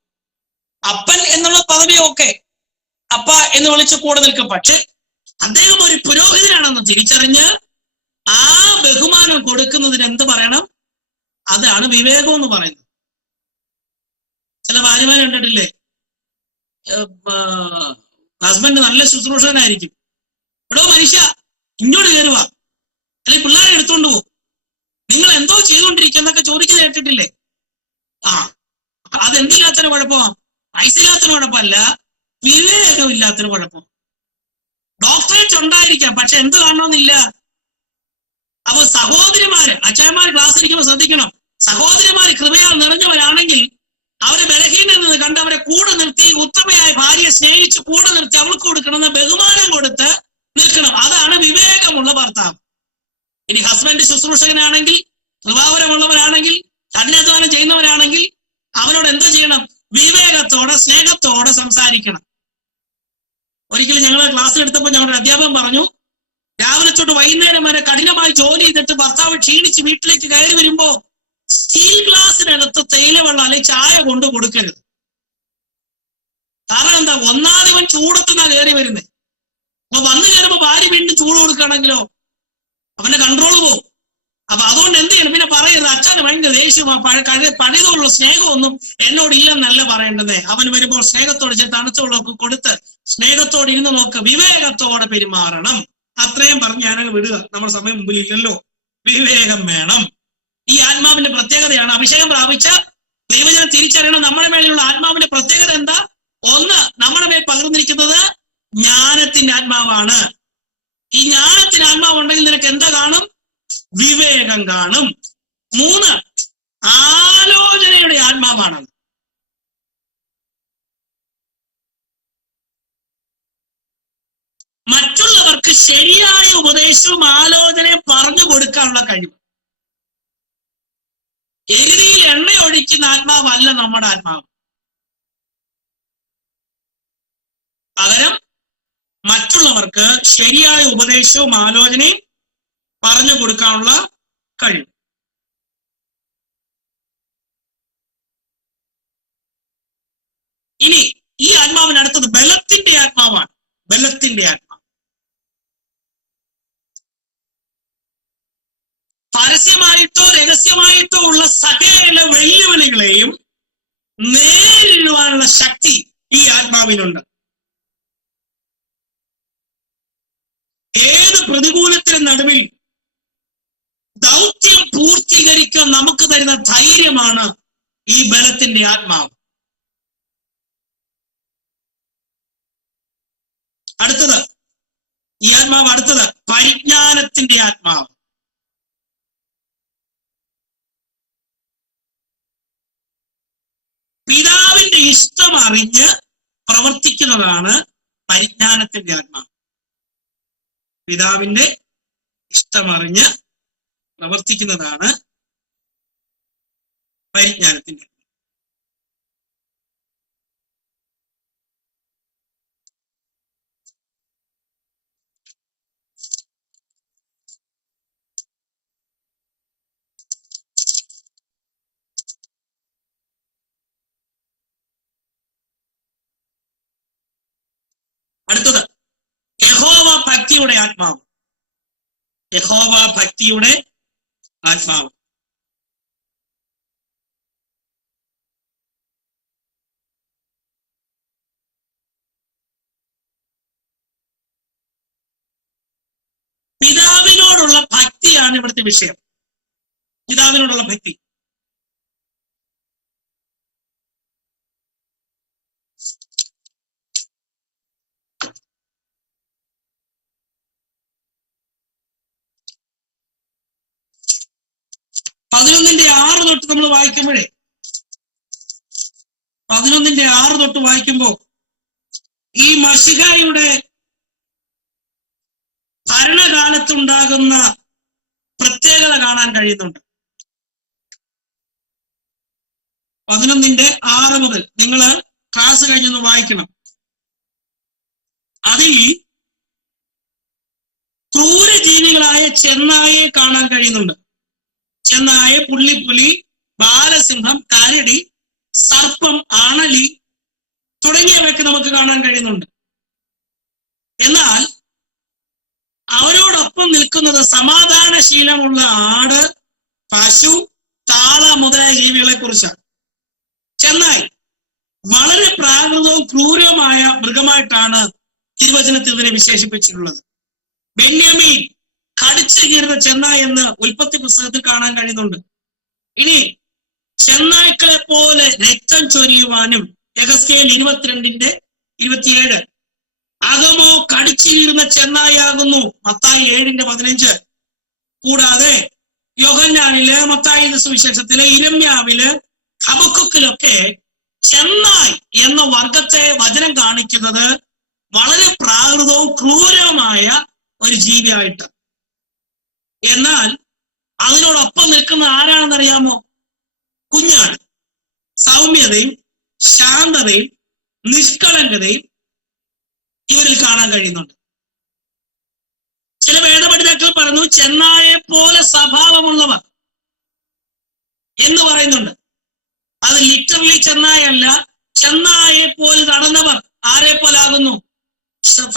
അപ്പൻ എന്നുള്ള പദവിയൊക്കെ അപ്പ എന്ന് വിളിച്ച് കൂടെ നിൽക്കും. പക്ഷെ അദ്ദേഹം ഒരു പുരോഹിതനാണെന്ന് തിരിച്ചറിഞ്ഞ് ആ ബഹുമാനം കൊടുക്കുന്നതിന് എന്ത് പറയണം? അതാണ് വിവേകം എന്ന് പറയുന്നത്. ചില ഭാര്യമാരെ കണ്ടിട്ടില്ലേ, ഹസ്ബൻഡ് നല്ല ശുശ്രൂഷകനായിരിക്കും, എടോ മനുഷ്യ ഇങ്ങോട്ട് കയറുക, അല്ലെങ്കിൽ പിള്ളേരെ എടുത്തോണ്ട് പോകും, നിങ്ങൾ എന്തോ ചെയ്തുകൊണ്ടിരിക്കുന്നൊക്കെ ചോദിക്കുന്നത് കേട്ടിട്ടില്ലേ? അതെന്തില്ലാത്തൊരു കുഴപ്പമാണ്? പൈസ ഇല്ലാത്തൊരു കുഴപ്പമല്ല, വിവേകമില്ലാത്തൊരു കുഴപ്പം. ഡോക്ടറേറ്റ് ഉണ്ടായിരിക്കാം, പക്ഷെ എന്ത് കാണണമെന്നില്ല. അപ്പൊ സഹോദരിമാര്, അച്ഛന്മാര് ക്ലാസ് ഇരിക്കുമ്പോൾ ശ്രദ്ധിക്കണം. സഹോദരിമാര് കൃപയാൽ നിറഞ്ഞവരാണെങ്കിൽ അവരെ ബലഹീനത നിന്ന് കണ്ട് അവരെ കൂടെ നിർത്തി, ഉത്തമയായ ഭാര്യയെ സ്നേഹിച്ച് കൂടെ നിർത്തി അവൾക്ക് കൊടുക്കണമെന്ന ബഹുമാനം കൊടുത്ത് നിൽക്കണം. അതാണ് വിവേകമുള്ള ഭർത്താവ്. ഇനി ഹസ്ബൻഡ് ശുശ്രൂഷകനാണെങ്കിൽ, കൃപാവരമുള്ളവരാണെങ്കിൽ, കഠിനാധ്വാനം ചെയ്യുന്നവരാണെങ്കിൽ അവനോട് എന്താ ചെയ്യണം? വിവേകത്തോടെ സ്നേഹത്തോടെ സംസാരിക്കണം. ഒരിക്കലും ഞങ്ങൾ ക്ലാസ് എടുത്തപ്പോൾ ഞങ്ങളുടെ അധ്യാപകൻ പറഞ്ഞു, രാവിലെ തൊട്ട് വൈകുന്നേരം വരെ കഠിനമായി ജോലി ചെയ്തിട്ട് ഭർത്താവ് ക്ഷീണിച്ച് വീട്ടിലേക്ക് കയറി വരുമ്പോ സ്റ്റീൽ ഗ്ലാസിനകത്ത് തേയിലവെള്ളം അല്ലെങ്കിൽ ചായ കൊണ്ട് കൊടുക്കരുത്. കാരണം എന്താ, ഒന്നാമത് ഇവൻ ചൂടത്തുനിന്നാ കയറി വരുന്നത്. അപ്പൊ വന്നു കയറുമ്പോ ഭാര്യ വീണ്ടും ചൂട് കൊടുക്കുകയാണെങ്കിലോ അവന്റെ കൺട്രോൾ പോകും. അപ്പൊ അതുകൊണ്ട് എന്ത് ചെയ്യണം, പിന്നെ പറയരുത് അച്ഛന് ഭയങ്കര ദേഷ്യമാ, പഴയതുള്ള സ്നേഹമൊന്നും എന്നോട് ഇല്ലെന്നല്ല പറയേണ്ടത്. അവൻ വരുമ്പോൾ സ്നേഹത്തോട് തണുത്തുള്ളൊക്കെ കൊടുത്ത് സ്നേഹത്തോടെ ഇരുന്ന് നോക്ക്, വിവേകത്തോടെ പെരുമാറണം. അത്രയും പറഞ്ഞ് ഞാനങ്ങ് വിടുക, നമ്മുടെ സമയം മുമ്പിൽ ഇല്ലല്ലോ. വിവേകം വേണം. ഈ ആത്മാവിന്റെ പ്രത്യേകതയാണ്. അഭിഷേകം പ്രാപിച്ച ദൈവജനം തിരിച്ചറിയണം. നമ്മുടെ മേലെയുള്ള ആത്മാവിന്റെ പ്രത്യേകത എന്താ? ഒന്ന്, നമ്മുടെ മേൽ പകർന്നിരിക്കുന്നത് ജ്ഞാനത്തിന്റെ ആത്മാവാണ്. ഈ ജ്ഞാനത്തിന് ആത്മാവ് ഉണ്ടെങ്കിൽ നിനക്ക് എന്താ കാണും? വിവേകം കാണും. 3, ആലോചനയുടെ ആത്മാവാണ്. മറ്റുള്ളവർക്ക് ശരിയായ ഉപദേശവും ആലോചനയും പറഞ്ഞു കൊടുക്കാനുള്ള കഴിവ്. എരുതിയിൽ എണ്ണ ഒഴിക്കുന്ന ആത്മാവല്ല നമ്മുടെ ആത്മാവ്. പകരം മറ്റുള്ളവർക്ക് ശരിയായ ഉപദേശവും ആലോചനയും പറഞ്ഞു കൊടുക്കാനുള്ള കഴിവ്. ഇനി ഈ ആത്മാവിന് അടുത്തത് ബലത്തിന്റെ ആത്മാവാണ്. ബലത്തിന്റെ ആത്മാവ് പരസ്യമായിട്ടോ രഹസ്യമായിട്ടോ ഉള്ള സകല വെല്ലുവിളികളെയും നേരിടുവാനുള്ള ശക്തി ഈ ആത്മാവിനുണ്ട്. ഏത് പ്രതികൂലത്തിന് നടുവിൽ ദൗത്യം പൂർത്തീകരിക്കാൻ നമുക്ക് തരുന്ന ധൈര്യമാണ് ഈ ബലത്തിന്റെ ആത്മാവ്. അടുത്തത് ഈ ആത്മാവ്, അടുത്തത് പരിജ്ഞാനത്തിന്റെ ആത്മാവ്. പിതാവിന്റെ ഇഷ്ടം അറിഞ്ഞ് പ്രവർത്തിക്കുന്നതാണ് പരിജ്ഞാനത്തിന്റെ ആത്മാവ്. പിതാവിന്റെ ഇഷ്ടമറിഞ്ഞ് പ്രവർത്തിക്കുന്നതാണ് പരിജ്ഞാനത്തിന്റെ. അടുത്തത് യഹോവ ഭക്തിയുടെ ആത്മാവ്. യഹോവ ഭക്തിയുടെ ആത്മാവ്. പിതാവിനോടുള്ള ഭക്തിയാണ് ഇവിടുത്തെ വിഷയം. പിതാവിനോടുള്ള ഭക്തി. പതിനൊന്നിന്റെ 6 തൊട്ട് നമ്മൾ വായിക്കുമ്പോഴേ, 11ന്റെ 6 തൊട്ട് വായിക്കുമ്പോ ഈ മശിഹായുടെ ഭരണകാലത്തുണ്ടാകുന്ന പ്രത്യേകത കാണാൻ കഴിയുന്നുണ്ട്. 11ന്റെ 6 മുതൽ നിങ്ങൾ ക്ലാസ് കഴിഞ്ഞൊന്ന് വായിക്കണം. അതിൽ ക്രൂരജീവികളായ ചെന്നായെ കാണാൻ കഴിയുന്നുണ്ട്. ചെന്നായ, പുള്ളിപ്പുലി, ബാലസിംഹം, കരടി, സർപ്പം, അണലി തുടങ്ങിയവയൊക്കെ നമുക്ക് കാണാൻ കഴിയുന്നുണ്ട്. എന്നാൽ അവരോടൊപ്പം നിൽക്കുന്നത് സമാധാനശീലമുള്ള ആട്, പശു, താള മുതലായ ജീവികളെ കുറിച്ചാണ്. ചെന്നായി വളരെ പ്രാകൃതവും ക്രൂരവുമായ മൃഗമായിട്ടാണ് തിരുവചനത്തിൽ ഇതിനെ വിശേഷിപ്പിച്ചിട്ടുള്ളത്. ബെന്യാമീൻ കടിച്ചു കീറുന്ന ചെന്നായ് എന്ന് ഉൽപ്പത്തി പുസ്തകത്തിൽ കാണാൻ കഴിയുന്നുണ്ട്. ഇനി ചെന്നായ്ക്കളെ പോലെ രക്തം ചൊരിയുവാനും യെഹെസ്കേൽ 22ന്റെ 27 അകമോ കടിച്ചു കീറുന്ന ചെന്നായാകുന്നു മത്തായി 7ന്റെ 15. കൂടാതെ യോഹന്നാനില്, മത്തായിയുടെ സുവിശേഷത്തില്, ഇരമ്യാവില്, ഹബക്കുക്കിലൊക്കെ ചെന്നായ് എന്ന വർഗത്തെ വചനം കാണിക്കുന്നത് വളരെ പ്രാകൃതവും ക്രൂരവുമായ ഒരു ജീവിയായിട്ട്. എന്നാൽ അതിനോടൊപ്പം നിൽക്കുന്ന ആരാണെന്നറിയാമോ? കുഞ്ഞാണ്. സൗമ്യതയും ശാന്തതയും നിഷ്കളങ്കതയും ഇവരിൽ കാണാൻ കഴിയുന്നുണ്ട്. ചില വേദപഠിതാക്കൾ പറഞ്ഞു ചെന്നായെ പോലെ സ്വഭാവമുള്ളവർ എന്ന് പറയുന്നുണ്ട്. അത് ലിറ്ററലി ചെന്നായല്ല, ചെന്നായെ പോലെ നടന്നവർ ആരെ പോലാകുന്നു?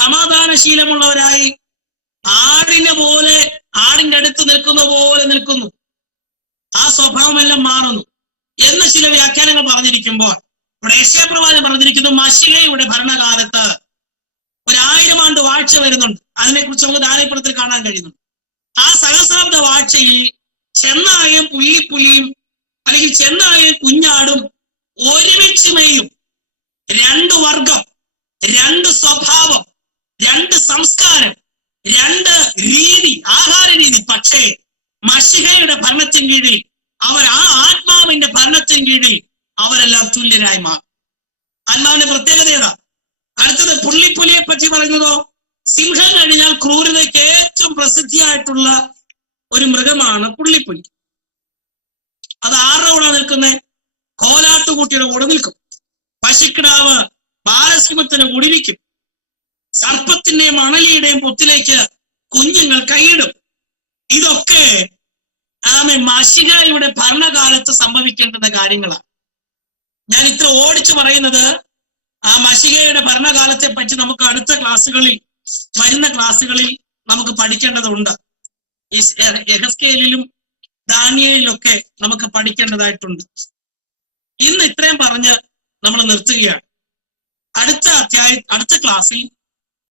സമാധാനശീലമുള്ളവരായി ആടിനെ പോലെ, ആടിന്റെ അടുത്ത് നിൽക്കുന്ന പോലെ നിൽക്കുന്നു. ആ സ്വഭാവമെല്ലാം മാറുന്നു എന്ന് ചില വ്യാഖ്യാനങ്ങൾ പറഞ്ഞിരിക്കുമ്പോൾ ഇവിടെ യെശയ്യാപ്രവാചകൻ പറഞ്ഞിരിക്കുന്നു, മശിഹയുടെ ഭരണകാലത്ത് 1000 ആണ്ട് വാഴ്ച വരുന്നുണ്ട്. അതിനെക്കുറിച്ച് നമുക്ക് ദാനീപുരത്തിൽ കാണാൻ കഴിയുന്നുണ്ട്. ആ സഹസ്രാബ്ദ വാഴ്ചയിൽ ചെന്നായും പുള്ളിപ്പുലിയും അല്ലെങ്കിൽ ചെന്നായും കുഞ്ഞാടും ഒരുമിച്ച് മേയും. 2 വർഗം, 2 സ്വഭാവം, 2 സംസ്കാരം, 2 രീതി, ആഹാര രീതി. പക്ഷേ മശിഹയുടെ ഭരണത്തിൻ കീഴിൽ അവർ, ആ ആത്മാവിന്റെ ഭരണത്തിൻ കീഴിൽ അവരെല്ലാം തുല്യരായി മാറും. ആത്മാവിന്റെ പ്രത്യേകത ഏതാ? അടുത്തത് പുള്ളിപ്പുലിയെ പറ്റി പറയുന്നതോ, സിംഹം കഴിഞ്ഞാൽ ക്രൂരതയ്ക്ക് ഏറ്റവും പ്രസിദ്ധിയായിട്ടുള്ള ഒരു മൃഗമാണ് പുള്ളിപ്പുലി. അത് ആരുടെ കൂടെ നിൽക്കുന്നത്? കോലാട്ടുകുട്ടിയുടെ കൂടെ നിൽക്കും. പശുക്കിടാവ് ബാലസിംഹത്തിന് കുടിലിക്കും. സർപ്പത്തിന്റെയും അണലിയുടെയും പൊത്തിലേക്ക് കുഞ്ഞുങ്ങൾ കൈയിടും. ഇതൊക്കെ മശിഹയുടെ ഭരണകാലത്ത് സംഭവിക്കേണ്ടുന്ന കാര്യങ്ങളാണ്. ഞാൻ ഇത്ര ഓടിച്ചു പറയുന്നത് ആ മശിഹയുടെ ഭരണകാലത്തെ പറ്റി നമുക്ക് അടുത്ത ക്ലാസ്സുകളിൽ, വരുന്ന ക്ലാസ്സുകളിൽ നമുക്ക് പഠിക്കേണ്ടതുണ്ട്. ഈ യെഹെസ്കേലിലും ദാനിയേലിലൊക്കെ നമുക്ക് പഠിക്കേണ്ടതായിട്ടുണ്ട്. ഇന്ന് ഇത്രയും പറഞ്ഞ് നമ്മൾ നിർത്തുകയാണ്. അടുത്ത ക്ലാസ്സിൽ